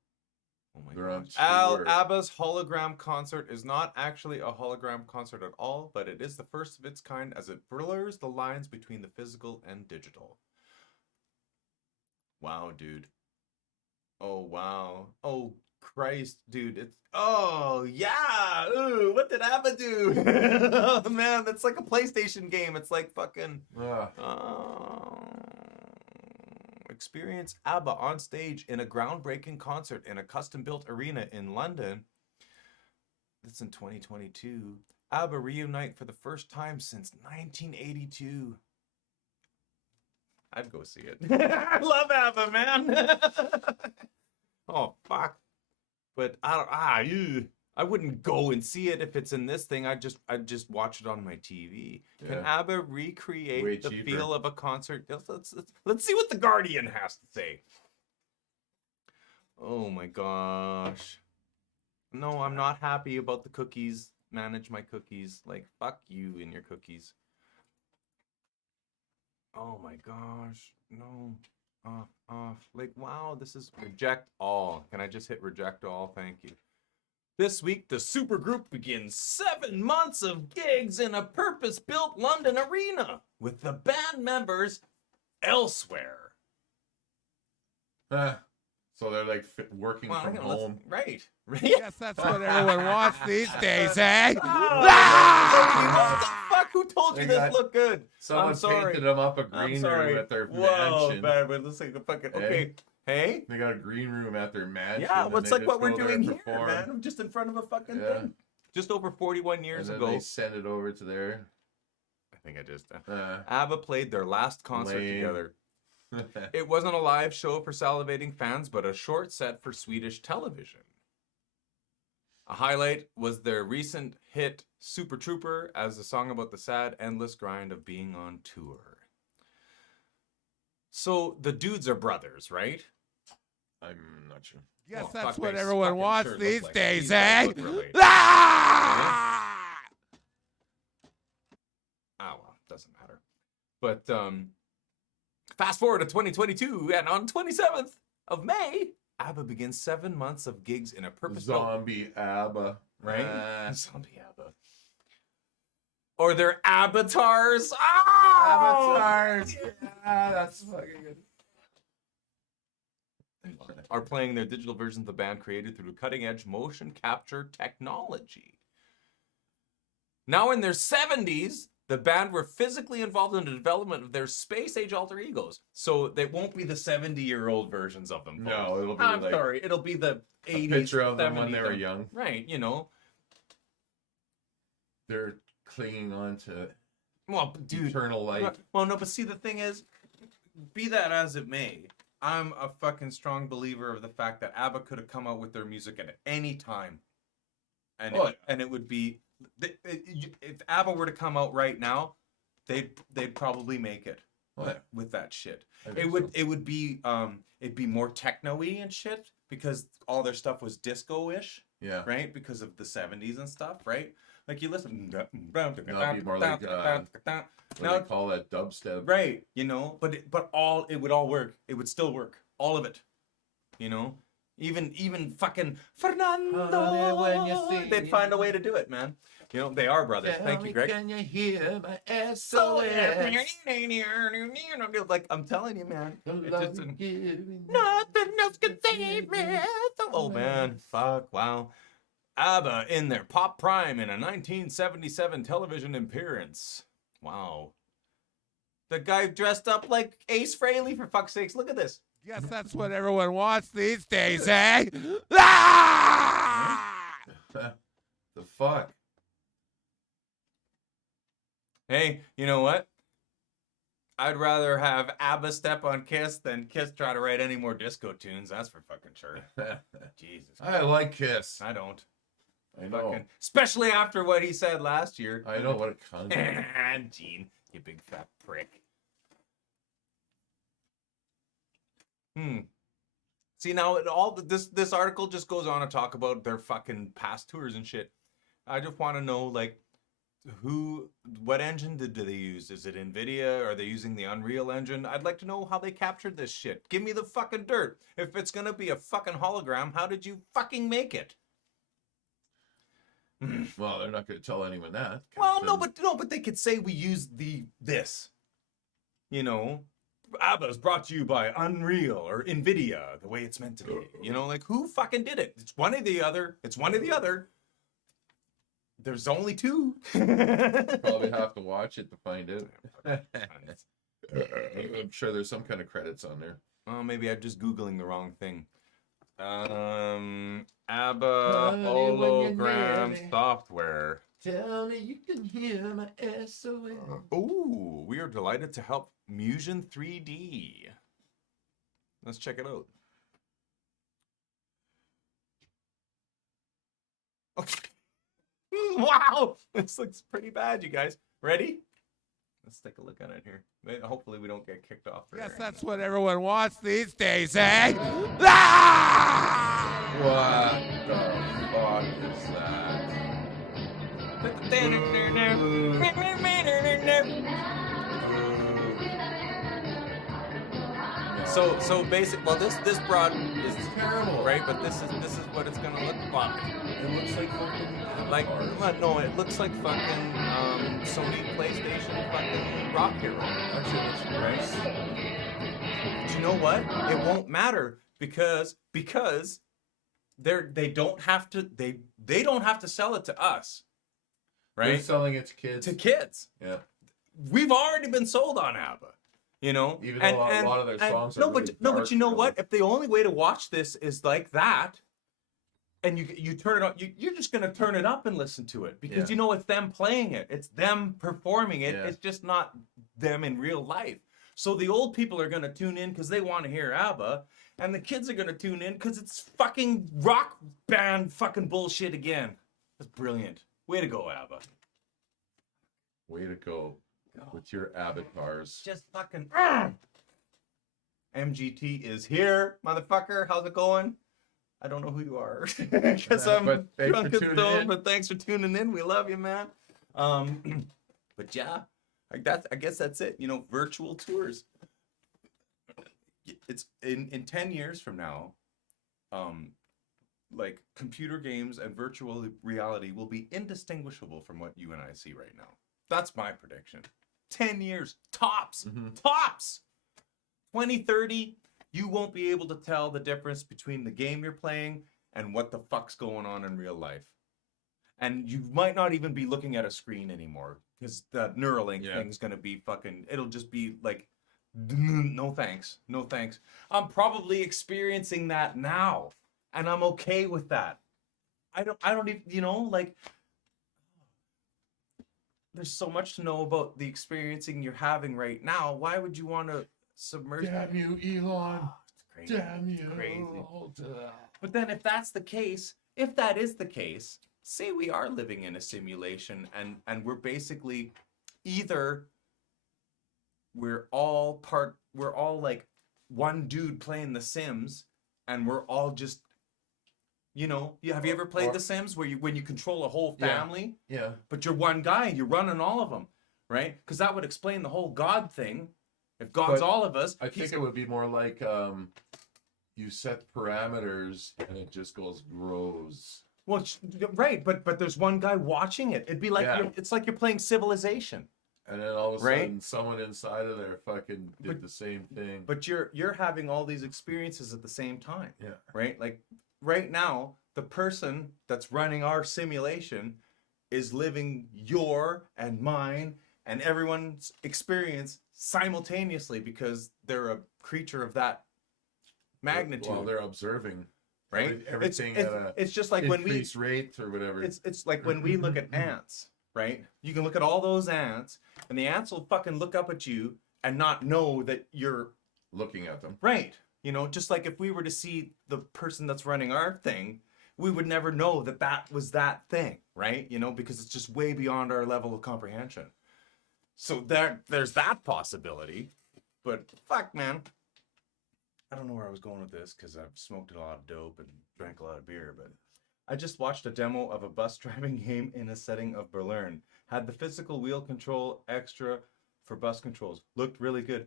Oh my They're on god. tour. ABBA's hologram concert is not actually a hologram concert at all, but it is the first of its kind as it blurs the lines between the physical and digital. Wow, dude. Oh, wow. Oh, Christ, dude. Yeah. Ooh, what did ABBA do? Oh, man, that's like a PlayStation game. It's like fucking... Experience ABBA on stage in a groundbreaking concert in a custom-built arena in London. That's in 2022. ABBA reunite for the first time since 1982. I'd go see it. I love ABBA, man. Oh, fuck. But I wouldn't go and see it if it's in this thing. I'd just watch it on my TV. Can Yeah. ABBA recreate Way the cheaper. feel of a concert? Let's see what the Guardian has to say. Oh my gosh. No, I'm not happy about the cookies. Manage my cookies. Like, fuck you and your cookies. Oh my gosh. No. Off. Like, wow, this is reject all. Can I just hit reject all? Thank you. This week, the supergroup begins 7 months of gigs in a purpose-built London arena with the band members elsewhere. So they're like working Well, from home. Right. Yes, that's what everyone wants these days, eh? What Ah! the fuck? Who told you They this got- looked good? Someone I'm sorry. painted them up a I'm green sorry. room at their Whoa, mansion. man, but let's take a fucking okay. Hey, They got a green room at their mansion. yeah, and what's they like just what we're go there doing and here, perform. man? I'm just in front of a fucking Yeah. thing. Just over 41 years And then ago, they send it over to there. I think I just Uh, ABBA played their last concert Lame. together. It wasn't a live show for salivating fans, but a short set for Swedish television. A highlight was their recent hit Super Trooper as a song about the sad, endless grind of being on tour. So the dudes are brothers, right? I'm not sure. Yes, Well, that's fuck, what they everyone fucking wants sure look these like it. days, These guys eh? look related. Ah! Ah, well, doesn't matter. But fast forward to 2022, and on 27th of May, ABBA begins 7 months of gigs in a purpose-built Zombie ABBA. right? Zombie ABBA. Or their avatars. Oh! Avatars. Yeah, that's fucking good. Are playing their digital versions of the band created through cutting-edge motion capture technology. Now in their 70s, the band were physically involved in the development of their space-age alter egos. So they won't be the 70-year-old versions of them. Folks. No, it'll be I'm like sorry. It'll be the a 80s, picture of them 70s, when they were young. Right, you know. They're clinging on to Well, dude. eternal light. Well, no, but see, the thing is, be that as it may, I'm a fucking strong believer of the fact that ABBA could have come out with their music at any time, and Oh, it would be if ABBA were to come out right now, they'd probably make it What? with that shit. I think It would be it'd be more techno-y and shit because all their stuff was disco-ish, Yeah. right? Because of the 70s and stuff, right? Like you listen. No, it'd be more like, What Now- they call that dubstep. Right, you know, but it would all work. It would still work, all of it, you know. Even fucking Fernando, Honey, when you see they'd find a way to do it, man. You know, they are brothers. Thank you, Greg. Can you hear my So, SOS? like I'm telling you, man, The it's love just you give me. nothing else can save me. Oh man, fuck, wow. ABBA in their pop prime in a 1977 television appearance. Wow. The guy dressed up like Ace Frehley, for fuck's sakes. Look at this. Yes, that's what everyone wants these days, eh? Ah! The fuck? Hey, you know what? I'd rather have ABBA step on Kiss than Kiss try to write any more disco tunes. That's for fucking sure. Jesus. I like Kiss. I don't. I know. Fucking, especially after what he said last year. I know what a cunt. Gene, you big fat prick. See now, this article just goes on to talk about their fucking past tours and shit. I just want to know, like, what engine did they use? Is it NVIDIA? Are they using the Unreal Engine? I'd like to know how they captured this shit. Give me the fucking dirt. If it's gonna be a fucking hologram, how did you fucking make it? Well, they're not going to tell anyone that. 'cause Well, no, then- but they could say we used this. You know, ABBA's brought to you by Unreal or NVIDIA, the way it's meant to be. You know, like who fucking did it? It's one or the other. It's one or the other. There's only two. probably have to watch it to find it. I'm sure there's some kind of credits on there. Oh, maybe I'm just Googling the wrong thing. ABBA Honey, when you're hologram near me. software. Tell me you can hear my SOS. Ooh, we are delighted to help Musion 3D. Let's check it out. Wow, this looks pretty bad, you guys. Ready? Let's take a look at it here. Hopefully we don't get kicked off. Guess that's what everyone wants these days, eh? Ah! What the fuck is So basic. Well, this broad is terrible, right? But this is what it's gonna look like. It looks like fucking Like, avatars. no, it looks like fucking Sony PlayStation fucking Rock Hero. Actually, it looks Right? But you know what? It won't matter because they don't have to they don't have to sell it to us, They're right? selling it to kids. To kids. Yeah. We've already been sold on ABBA. You know, Even though a lot of their songs are no, really but dark, you know really. what? If the only way to watch this is like that, and you turn it on, you're just gonna turn it up and listen to it because Yeah. you know it's them playing it, it's them performing it. Yeah. It's just not them in real life. So the old people are gonna tune in because they want to hear ABBA, and the kids are gonna tune in because it's fucking rock band fucking bullshit again. That's brilliant. Way to go, ABBA. Way to go with your avatars. Just fucking. MGT is here, motherfucker. How's it going? I don't know who you are because I'm But thanks drunk for and tuning stoned. in. But thanks for tuning in. We love you, man. But yeah, I guess that's it. You know, virtual tours. It's in 10 years from now. Like computer games and virtual reality will be indistinguishable from what you and I see right now. That's my prediction. 10 years tops. Tops. 2030, you won't be able to tell the difference between the game you're playing and what the fuck's going on in real life. And you might not even be looking at a screen anymore because the Neuralink thing's going to be fucking, it'll just be like, no thanks. No thanks. I'm probably experiencing that now and I'm okay with that. I don't even, you know, like, there's so much to know about the experiencing you're having right now. Why would you want to submerge? Damn you, Elon. Oh, it's crazy. Damn you. It's crazy. But then if that's the case, if that is the case, say we are living in a simulation and we're basically either we're all like one dude playing The Sims and we're all just, you know, have you ever played The Sims where when you control a whole family? Yeah. But you're one guy, you're running all of them, right? Because that would explain the whole God thing. If God's But all of us, I think it would be more like you set parameters and it just grows. well, right, but there's one guy watching it. It'd be like Yeah. it's like you're playing Civilization. And then all of a Right? sudden someone inside of there fucking did the same thing. But you're having all these experiences at the same time. Yeah. Right? Like right now, the person that's running our simulation is living your and mine and everyone's experience simultaneously because they're a creature of that magnitude. While they're observing right? everything it's, at a it's just like when we increased rate or whatever. it's like when we look at ants, right? You can look at all those ants and the ants will fucking look up at you and not know that you're looking at them. right. You know, just like if we were to see the person that's running our thing, we would never know that that was that thing, right? You know, because it's just way beyond our level of comprehension. So there's that possibility. But fuck, man. I don't know where I was going with this because I've smoked a lot of dope and drank a lot of beer, but I just watched a demo of a bus driving game in a setting of Berlin. Had the physical wheel control extra for bus controls. Looked really good.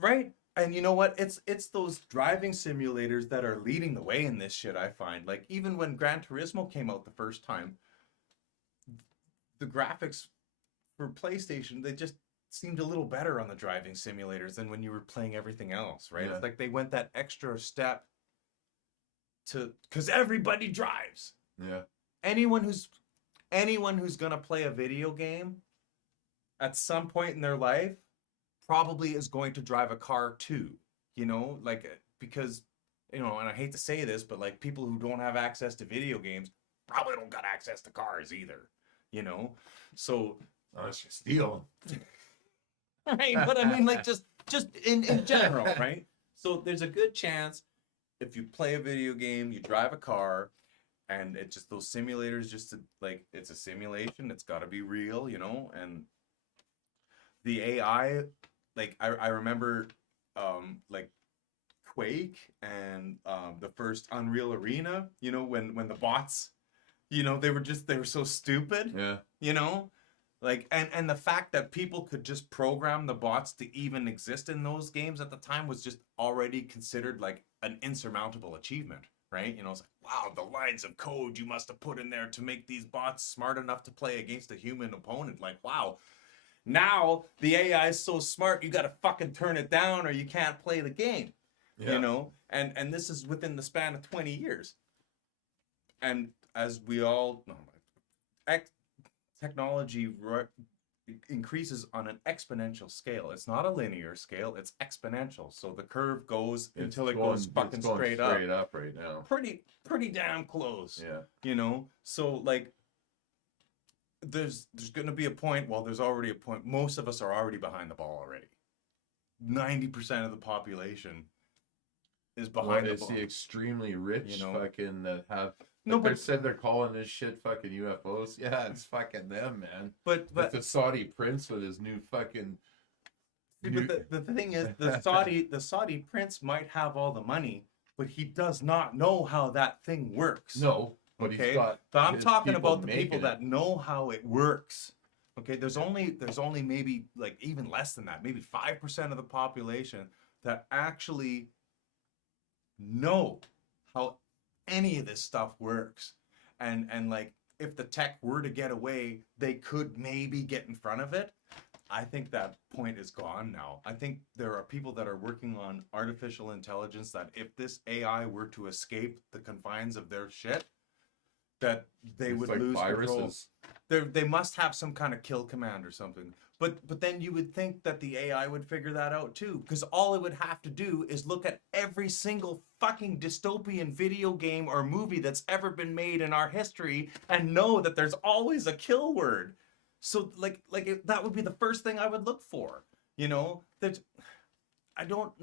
Right? And you know what? It's those driving simulators that are leading the way in this shit, I find. Like, even when Gran Turismo came out the first time, the graphics for PlayStation, they just seemed a little better on the driving simulators than when you were playing everything else, right? Yeah. It's like they went that extra step to... Because everybody drives. Yeah. Anyone who's gonna play a video game at some point in their life probably is going to drive a car too, you know, like, because, you know, and I hate to say this, but like people who don't have access to video games probably don't got access to cars either, you know? So, Unless you steal. right, but I mean, like, just in general, right? So there's a good chance if you play a video game, you drive a car, and it just those simulators just to, like, it's a simulation, it's got to be real, you know. And the AI, like I remember like Quake and the first Unreal Arena, you know, when the bots, you know, they were so stupid, Yeah. you know, like, and the fact that people could just program the bots to even exist in those games at the time was just already considered like an insurmountable achievement, right? You know, it's like, wow, the lines of code you must have put in there to make these bots smart enough to play against a human opponent. Like, wow. Now the AI is so smart, you got to fucking turn it down or you can't play the game. Yeah. You know, and this is within the span of 20 years. And as we all know, technology increases on an exponential scale. It's not a linear scale, it's exponential. So the curve goes until it goes fucking straight up. Straight up right now. Pretty damn close. Yeah. You know, so like there's going to be a point, well, there's already a point. Most of us are already behind the ball already. 90% of the population is behind the It's ball. the extremely rich, You know? fucking that have. No, Like they but said they're calling this shit fucking UFOs. Yeah, it's fucking them, man. but Like the Saudi prince with his new fucking. see, but the thing is, the Saudi prince might have all the money, but he does not know how that thing works. No, but Okay, he's got. but I'm his talking people about the people making that know how it works. Okay, there's only maybe like even less than that, maybe 5% of the population that actually know how any of this stuff works. And like if the tech were to get away, they could maybe get in front of it. I think that point is gone now. I think there are people that are working on artificial intelligence that if this AI were to escape the confines of their shit, that they It's would like lose control. viruses. They must have some kind of kill command or something. But then you would think that the AI would figure that out too, because all it would have to do is look at every single fucking dystopian video game or movie that's ever been made in our history and know that there's always a kill word. So that would be the first thing I would look for. You know, that I don't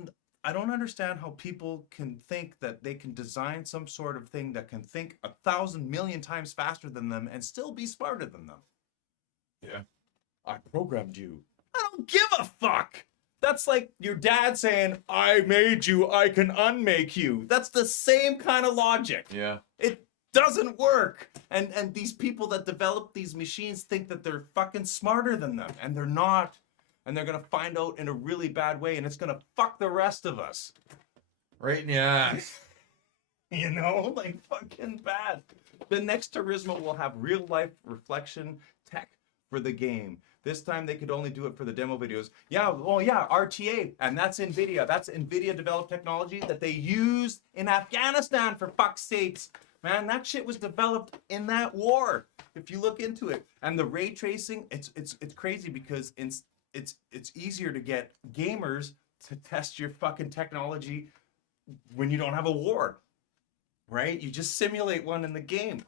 understand how people can think that they can design some sort of thing that can think 1,000 million times faster than them and still be smarter than them. Yeah. I programmed you. I don't give a fuck. That's like your dad saying, I made you, I can unmake you. That's the same kind of logic. Yeah. It doesn't work. And these people that develop these machines think that they're fucking smarter than them, and they're not. And they're gonna find out in a really bad way, and it's gonna fuck the rest of us. Right in the ass. You know, like fucking bad. The next Turismo will have real life reflection tech for the game. This time they could only do it for the demo videos. Yeah, oh yeah, RTA, and that's NVIDIA. That's NVIDIA developed technology that they used in Afghanistan, for fuck's sakes. Man, that shit was developed in that war. If you look into it, and the ray tracing, it's crazy because it's easier to get gamers to test your fucking technology when you don't have a war, right? You just simulate one in the game.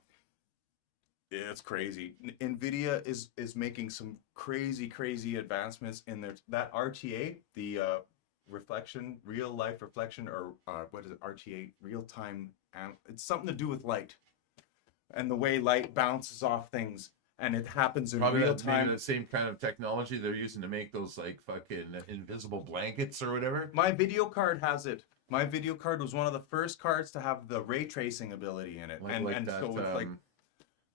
Yeah, it's crazy. NVIDIA is making some crazy advancements in that RTA, the real life reflection, or what is it? RTA, real time. It's something to do with light and the way light bounces off things, and it happens in Probably real that's maybe time. the same kind of technology they're using to make those like fucking invisible blankets or whatever. My video card has it. My video card was one of the first cards to have the ray tracing ability in it, Like, and that, so it's like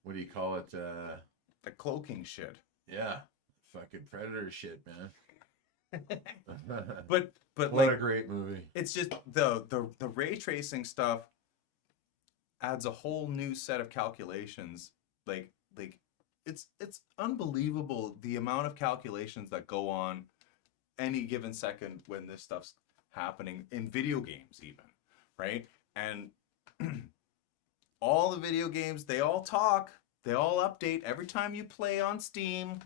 what do you call it? the cloaking shit. Yeah, fucking Predator shit, man. But what like a great movie. it's just the ray tracing stuff adds a whole new set of calculations. Like it's unbelievable the amount of calculations that go on any given second when this stuff's happening in video games even, right? And all the video games, they all talk, they all update every time you play on Steam,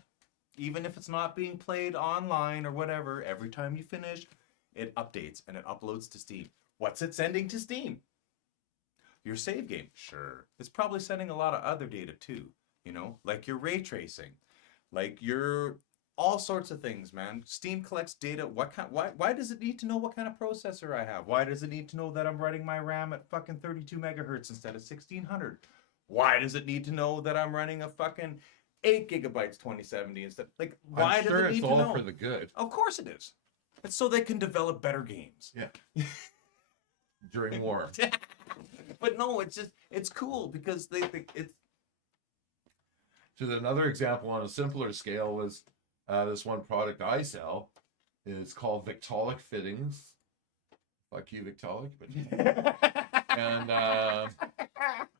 even if it's not being played online or whatever. Every time you finish, it updates and it uploads to Steam. What's it sending to Steam? Your save game. Sure. It's probably sending a lot of other data too, you know, like your ray tracing, like your all sorts of things, man. Steam collects data. Why does it need to know what kind of processor I have? Why does it need to know that I'm running my RAM at fucking 32 megahertz instead of 1600? Why does it need to know that I'm running a fucking 8 gigabytes 2070 instead? Like, why I'm does sure it need it's to all know? for the good. Of course it is. It's so they can develop better games. Yeah. During war. But no, it's cool because they think it's To another example on a simpler scale was this one product I sell is called Victaulic Fittings. Fuck you, Victaulic. But and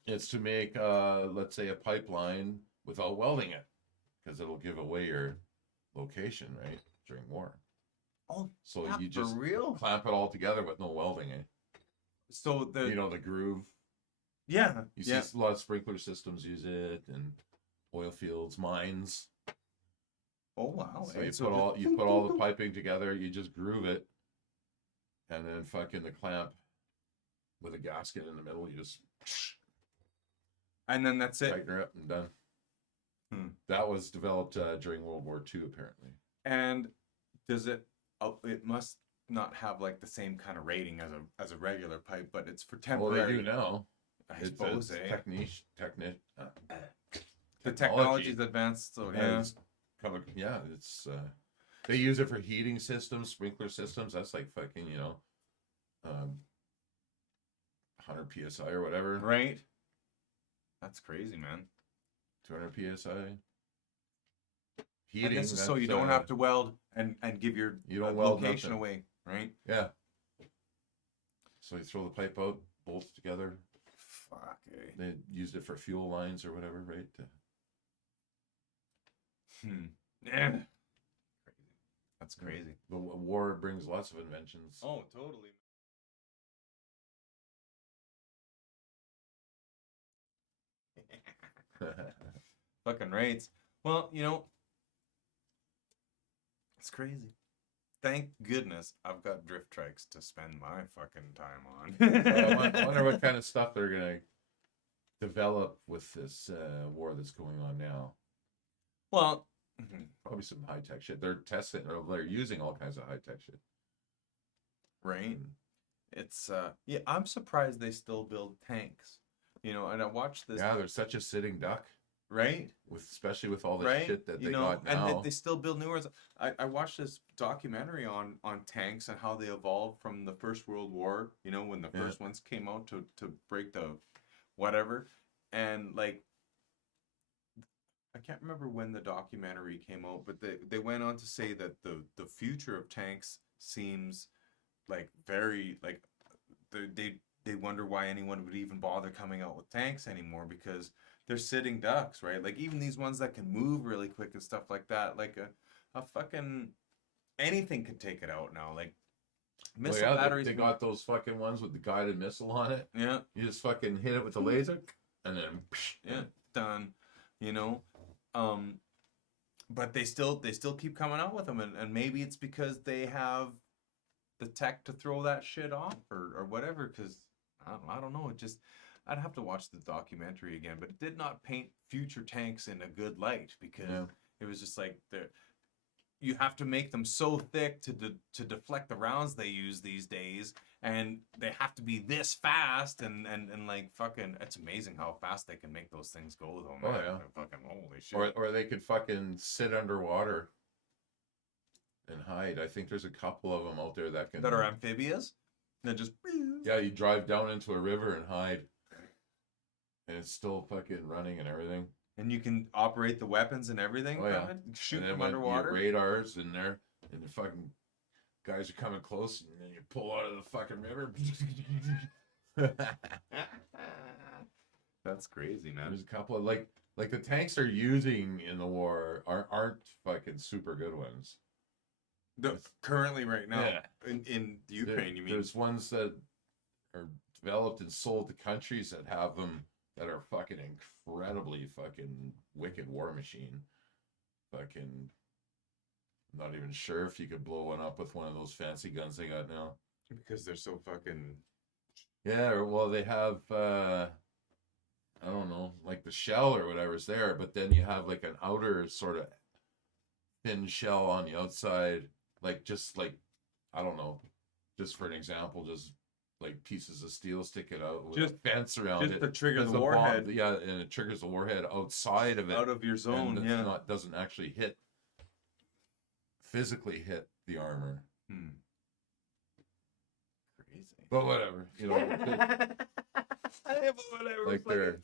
it's to make let's say a pipeline without welding it, because it'll give away your location, right, during war. oh, So yeah, you just for real. clamp it all together with no welding, eh? So the You know, the groove. yeah You yeah. see a lot of sprinkler systems use it, and oil fields, mines. Oh wow. So eh? you So put all just- you put all the piping together, you just groove it, and then fucking the clamp with a gasket in the middle, you just and then that's it. tighten her up and done. Hmm. That was developed during World War II, apparently. And does it? Oh, it must not have like the same kind of rating as a regular pipe, but it's for Well, temporary. they do now. I It's suppose. a Eh? The technology. technology's advanced, so yeah. It's yeah, it's they use it for heating systems, sprinkler systems. That's like fucking, 100 psi or whatever, Right. That's crazy, man. 200 psi. And Heating. this is so you that's, don't have to weld and give your You don't weld location nothing. away, right? Yeah. So you throw the pipe out, bolts together. Fuck. Eh? They used it for fuel lines or whatever, right? Yeah. Crazy. That's crazy. The war brings lots of inventions. Oh, totally. Fucking rates. Well, it's crazy. Thank goodness I've got drift trikes to spend my fucking time on. I wonder what kind of stuff they're gonna develop with this war that's going on now. Well, Probably some high tech shit. They're testing, or they're using all kinds of high tech shit. right. It's yeah, I'm surprised they still build tanks. And I watched this. Yeah, they're such a sitting duck, Right? especially with all the Right? shit that they You know, got and now. they still build new ones. I watched this documentary on tanks and how they evolved from the First World War, when the Yeah. first ones came out to break the whatever. And like I can't remember when the documentary came out, but they went on to say that the future of tanks seems like very like they wonder why anyone would even bother coming out with tanks anymore, because they're sitting ducks, right? Like even these ones that can move really quick and stuff like that, like a fucking anything could take it out now. Like Well, missile yeah, batteries. they got those fucking ones with the guided missile on it. Yeah, You just fucking hit it with the laser, and then yeah, done. But they still keep coming out with them, and maybe it's because they have the tech to throw that shit off or whatever. Because I don't know. I'd have to watch the documentary again, but it did not paint future tanks in a good light, because Yeah. it was just like you have to make them so thick to deflect the rounds they use these days, and they have to be this fast and like fucking. It's amazing how fast they can make those things go though, man. Oh, yeah. They're fucking holy shit. or they could fucking sit underwater and hide. I think there's a couple of them out there that can. That are amphibious. That just Yeah, you drive down into a river and hide, and it's still fucking running and everything. and you can operate the weapons and everything. Oh, yeah. from it, shoot And then from when underwater. your radars in there, and the fucking guys are coming close, and then you pull out of the fucking river. That's crazy, man. There's a couple of like the tanks they're using in the war aren't fucking super good ones. Currently, right now, Yeah. in Ukraine, you mean? There's ones that are developed and sold to countries that have them that are fucking incredibly fucking wicked war machine. Fucking not even sure if you could blow one up with one of those fancy guns they got now. Because they're so fucking. Yeah, or, well, they have I don't know, like the shell or whatever's there, but then you have like an outer sort of thin shell on the outside, like just like I don't know, just for an example, just like pieces of steel sticking out with Just- a fence around just it. to trigger There's the a bomb- warhead. yeah, and it triggers the warhead outside of it. Out of your zone, and yeah. doesn't actually physically hit the armor. Hmm. Crazy. But whatever, you know. Whatever. Like they're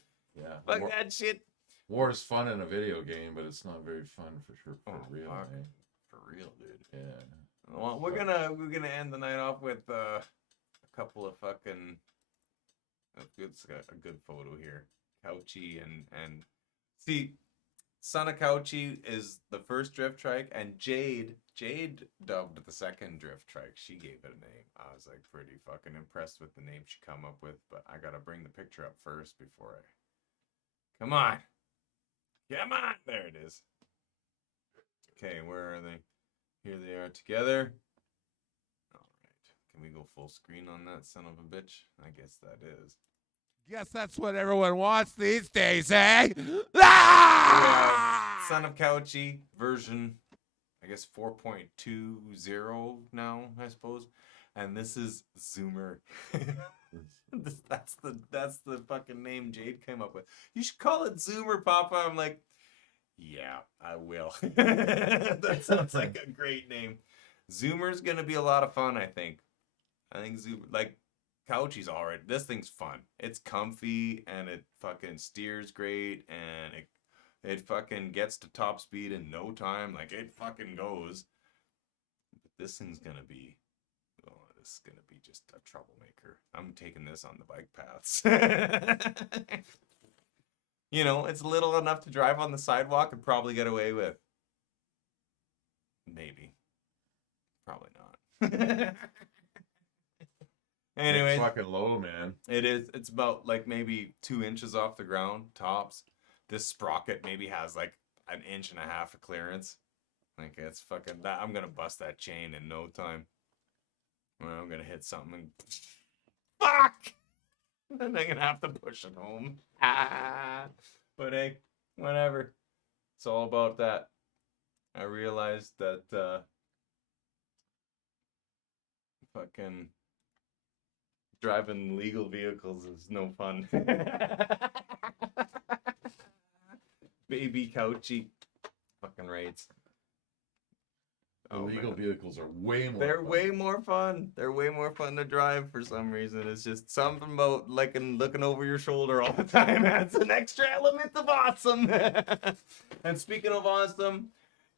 Fuck war, that shit. war is fun in a video game, but it's not very fun for sure for real. fuck. Eh? For real, dude. Yeah. Well, we're gonna end the night off with a couple of fucking a good photo here. Couchy and see, Son of Couchy is the first drift trike, and Jade dubbed the second drift trike. She gave it a name. I was like pretty fucking impressed with the name she come up with, but I gotta bring the picture up first before I. Come on, there it is. Okay, where are they? Here they are together. All right, can we go full screen on that son of a bitch? I guess that is. Guess that's what everyone wants these days, eh? Ah! Son of Couchy version, I guess 4.20 now, I suppose. And this is Zoomer. That's the fucking name Jade came up with. You should call it Zoomer, Papa. I'm like, yeah, I will. That sounds like a great name. Zoomer's gonna be a lot of fun, I think. I think Zoomer, like, Couchy's already. This thing's fun. It's comfy and it fucking steers great and it fucking gets to top speed in no time. Like it fucking goes. But this thing's gonna be. Oh, this is gonna be just a troublemaker. I'm taking this on the bike paths. You know, it's little enough to drive on the sidewalk and probably get away with. Maybe. Probably not. Anyway, It's fucking low, man. it is. It's about like maybe 2 inches off the ground tops. This sprocket maybe has like 1.5 inches of clearance. Like it's fucking. I'm gonna bust that chain in no time. Well, I'm gonna hit something and fuck. Then I'm gonna have to push it home. But hey, whatever. It's all about that. I realized that fucking driving legal vehicles is no fun. Baby Couchy. Fucking rates. Illegal man. vehicles are way more. They're fun. way more fun. They're way more fun to drive for some reason. It's just something about looking over your shoulder all the time adds an extra element of awesome. And speaking of awesome,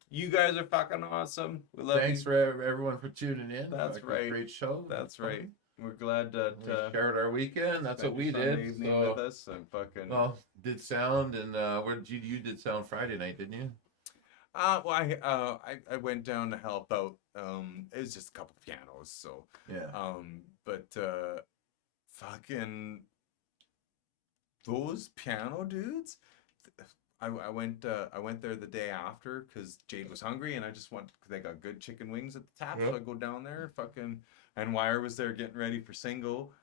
you guys are fucking awesome. We love Thanks you. for everyone for tuning in. That's Fucking right. Great show. That's right. We're glad that We shared our weekend. That's spent what we your Sunday did. evening So, with us and fucking. well, did sound and where did you did sound Friday night, didn't you? Well, I went down to help out. It was just a couple pianos, so. Yeah. But fucking those piano dudes. I went there the day after because Jade was hungry and I just went. They got good chicken wings at the tap, so I go down there. Fucking and Wire was there getting ready for single.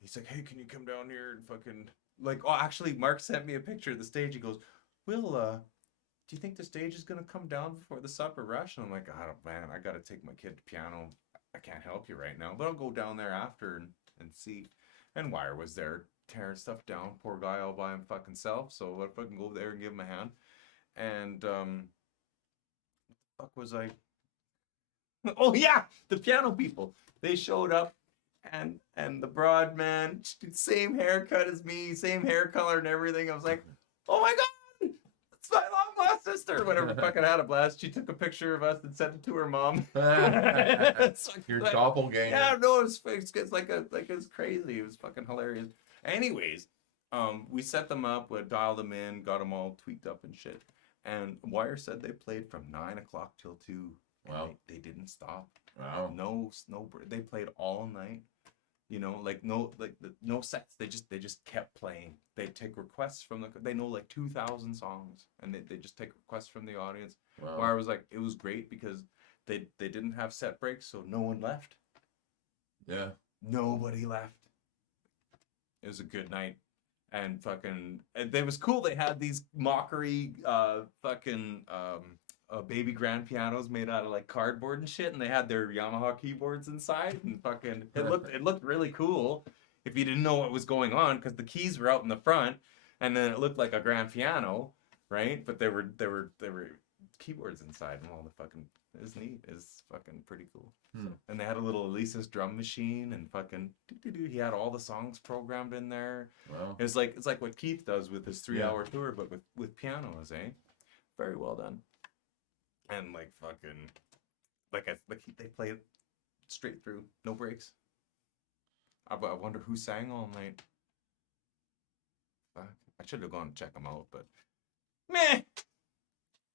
He's like, "Hey, can you come down here and fucking like?" Oh, actually, Mark sent me a picture of the stage. He goes, "Will do you think the stage is gonna come down before the supper rush?" And I'm like, "I don't, man. I gotta take my kid to piano. I can't help you right now, but I'll go down there after and see." And Wire was there tearing stuff down. Poor guy all by him fucking self. So I fucking go over there and give him a hand. And what the fuck was I? Oh yeah, the piano people. They showed up, and the broad man, same haircut as me, same hair color and everything. I was like, oh my god, it's my long lost sister. Whatever, fucking had a blast. She took a picture of us and sent it to her mom. Your doppelganger. Yeah, no, it's like it's crazy. It was fucking hilarious. Anyways, we set them up, we dialed them in, got them all tweaked up and shit. And Wire said they played from 9 o'clock till 2. Wow. They didn't stop. Wow. No they played all night. You know, like no sets. They just kept playing. They take requests from they know like 2,000 songs, and they just take requests from the audience. Wow. Where I was like, it was great because they didn't have set breaks, so no one left. Yeah. Nobody left. It was a good night. And fucking, and it was cool. They had these mockery, fucking, baby grand pianos made out of like cardboard and shit, and they had their Yamaha keyboards inside, and fucking it looked really cool if you didn't know what was going on, because the keys were out in the front, and then it looked like a grand piano, right? But there were keyboards inside, and all the fucking, it's neat. It's fucking pretty cool. So, and they had a little Elisa's drum machine, and fucking he had all the songs programmed in there. Wow. It's like what Keith does with his 3-hour tour, but with pianos, eh? Very well done. And like fucking, they play it straight through, no breaks. I wonder who sang all night. Fuck, I should have gone and check them out, but meh.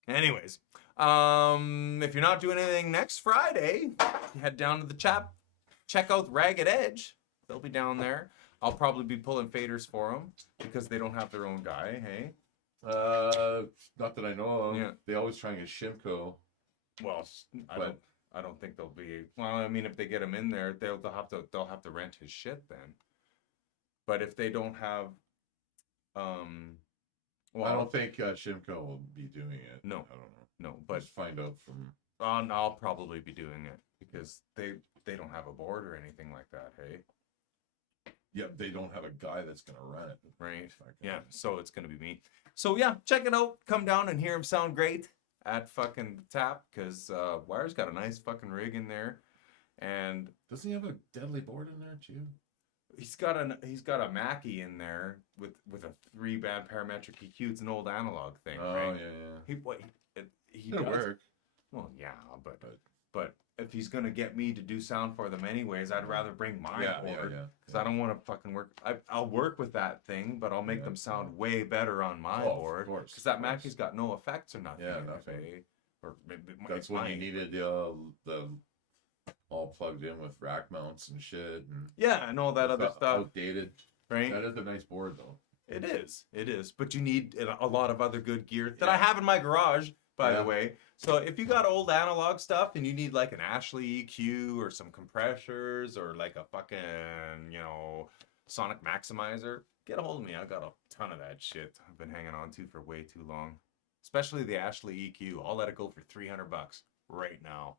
Anyways, if you're not doing anything next Friday, head down to the check out Ragged Edge. They'll be down there. I'll probably be pulling faders for them because they don't have their own guy. Hey. Not that I know of. Yeah. They always try and get Shimko. Well, I don't think they'll be. Well, I mean, if they get him in there, they'll have to rent his shit then. But if they don't have, well, I don't think Shimko will be doing it. No. I don't know. No, but Just find out from. I'll probably be doing it because they don't have a board or anything like that. Hey. Yep, they don't have a guy that's gonna run it. Right. Fucking- Yeah. So it's gonna be me. So yeah, check it out. Come down and hear him sound great at fucking Tap, because Wire's got a nice fucking rig in there, and Doesn't he have a deadly board in there too? he's got a Mackie in there with a 3-band parametric EQ. It's an old analog thing, Oh right? yeah. He It'll does work. well, yeah, but if he's gonna get me to do sound for them anyways, I'd rather bring my board. Yeah. Because I don't want to fucking work. I'll work with that thing, but I'll make them sound way better on my Oh, of board. course, Because that of course. Mackie's got no effects or nothing. Yeah, in it, nothing. eh? Or maybe That's when you needed the all plugged in with rack mounts and shit and Yeah, and all that other stuff, outdated. right? That is a nice board though. It is. But you need a lot of other good gear that I have in my garage, by the Yeah. way. So if you got old analog stuff and you need like an Ashley EQ or some compressors or like a fucking, sonic maximizer, get a hold of me. I got a ton of that shit I've been hanging on to for way too long. Especially the Ashley EQ. I'll let it go for $300 right now.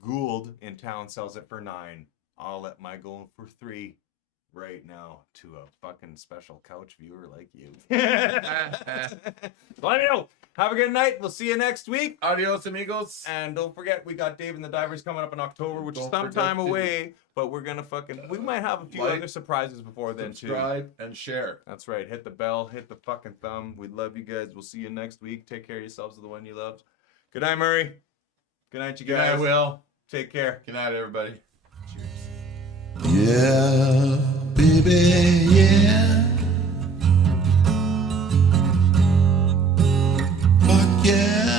Gould in town sells it for $9. I'll let my go for $3 right now to a fucking special couch viewer like you. Let me know. Have a good night. We'll see you next week. Adios, amigos. And don't forget, we got Dave and the Divers coming up in October, which is Don't some time forget to- away. But we're gonna we might have a few Like, other surprises before then too. Subscribe and share. That's right. Hit the bell, hit the fucking thumb. We love you guys. We'll see you next week. Take care of yourselves and the one you loved. Good night, Murray. Good night, you Good guys. night, Will. Take care. Good night, everybody. Cheers. Yeah, baby, yeah. Fuck yeah.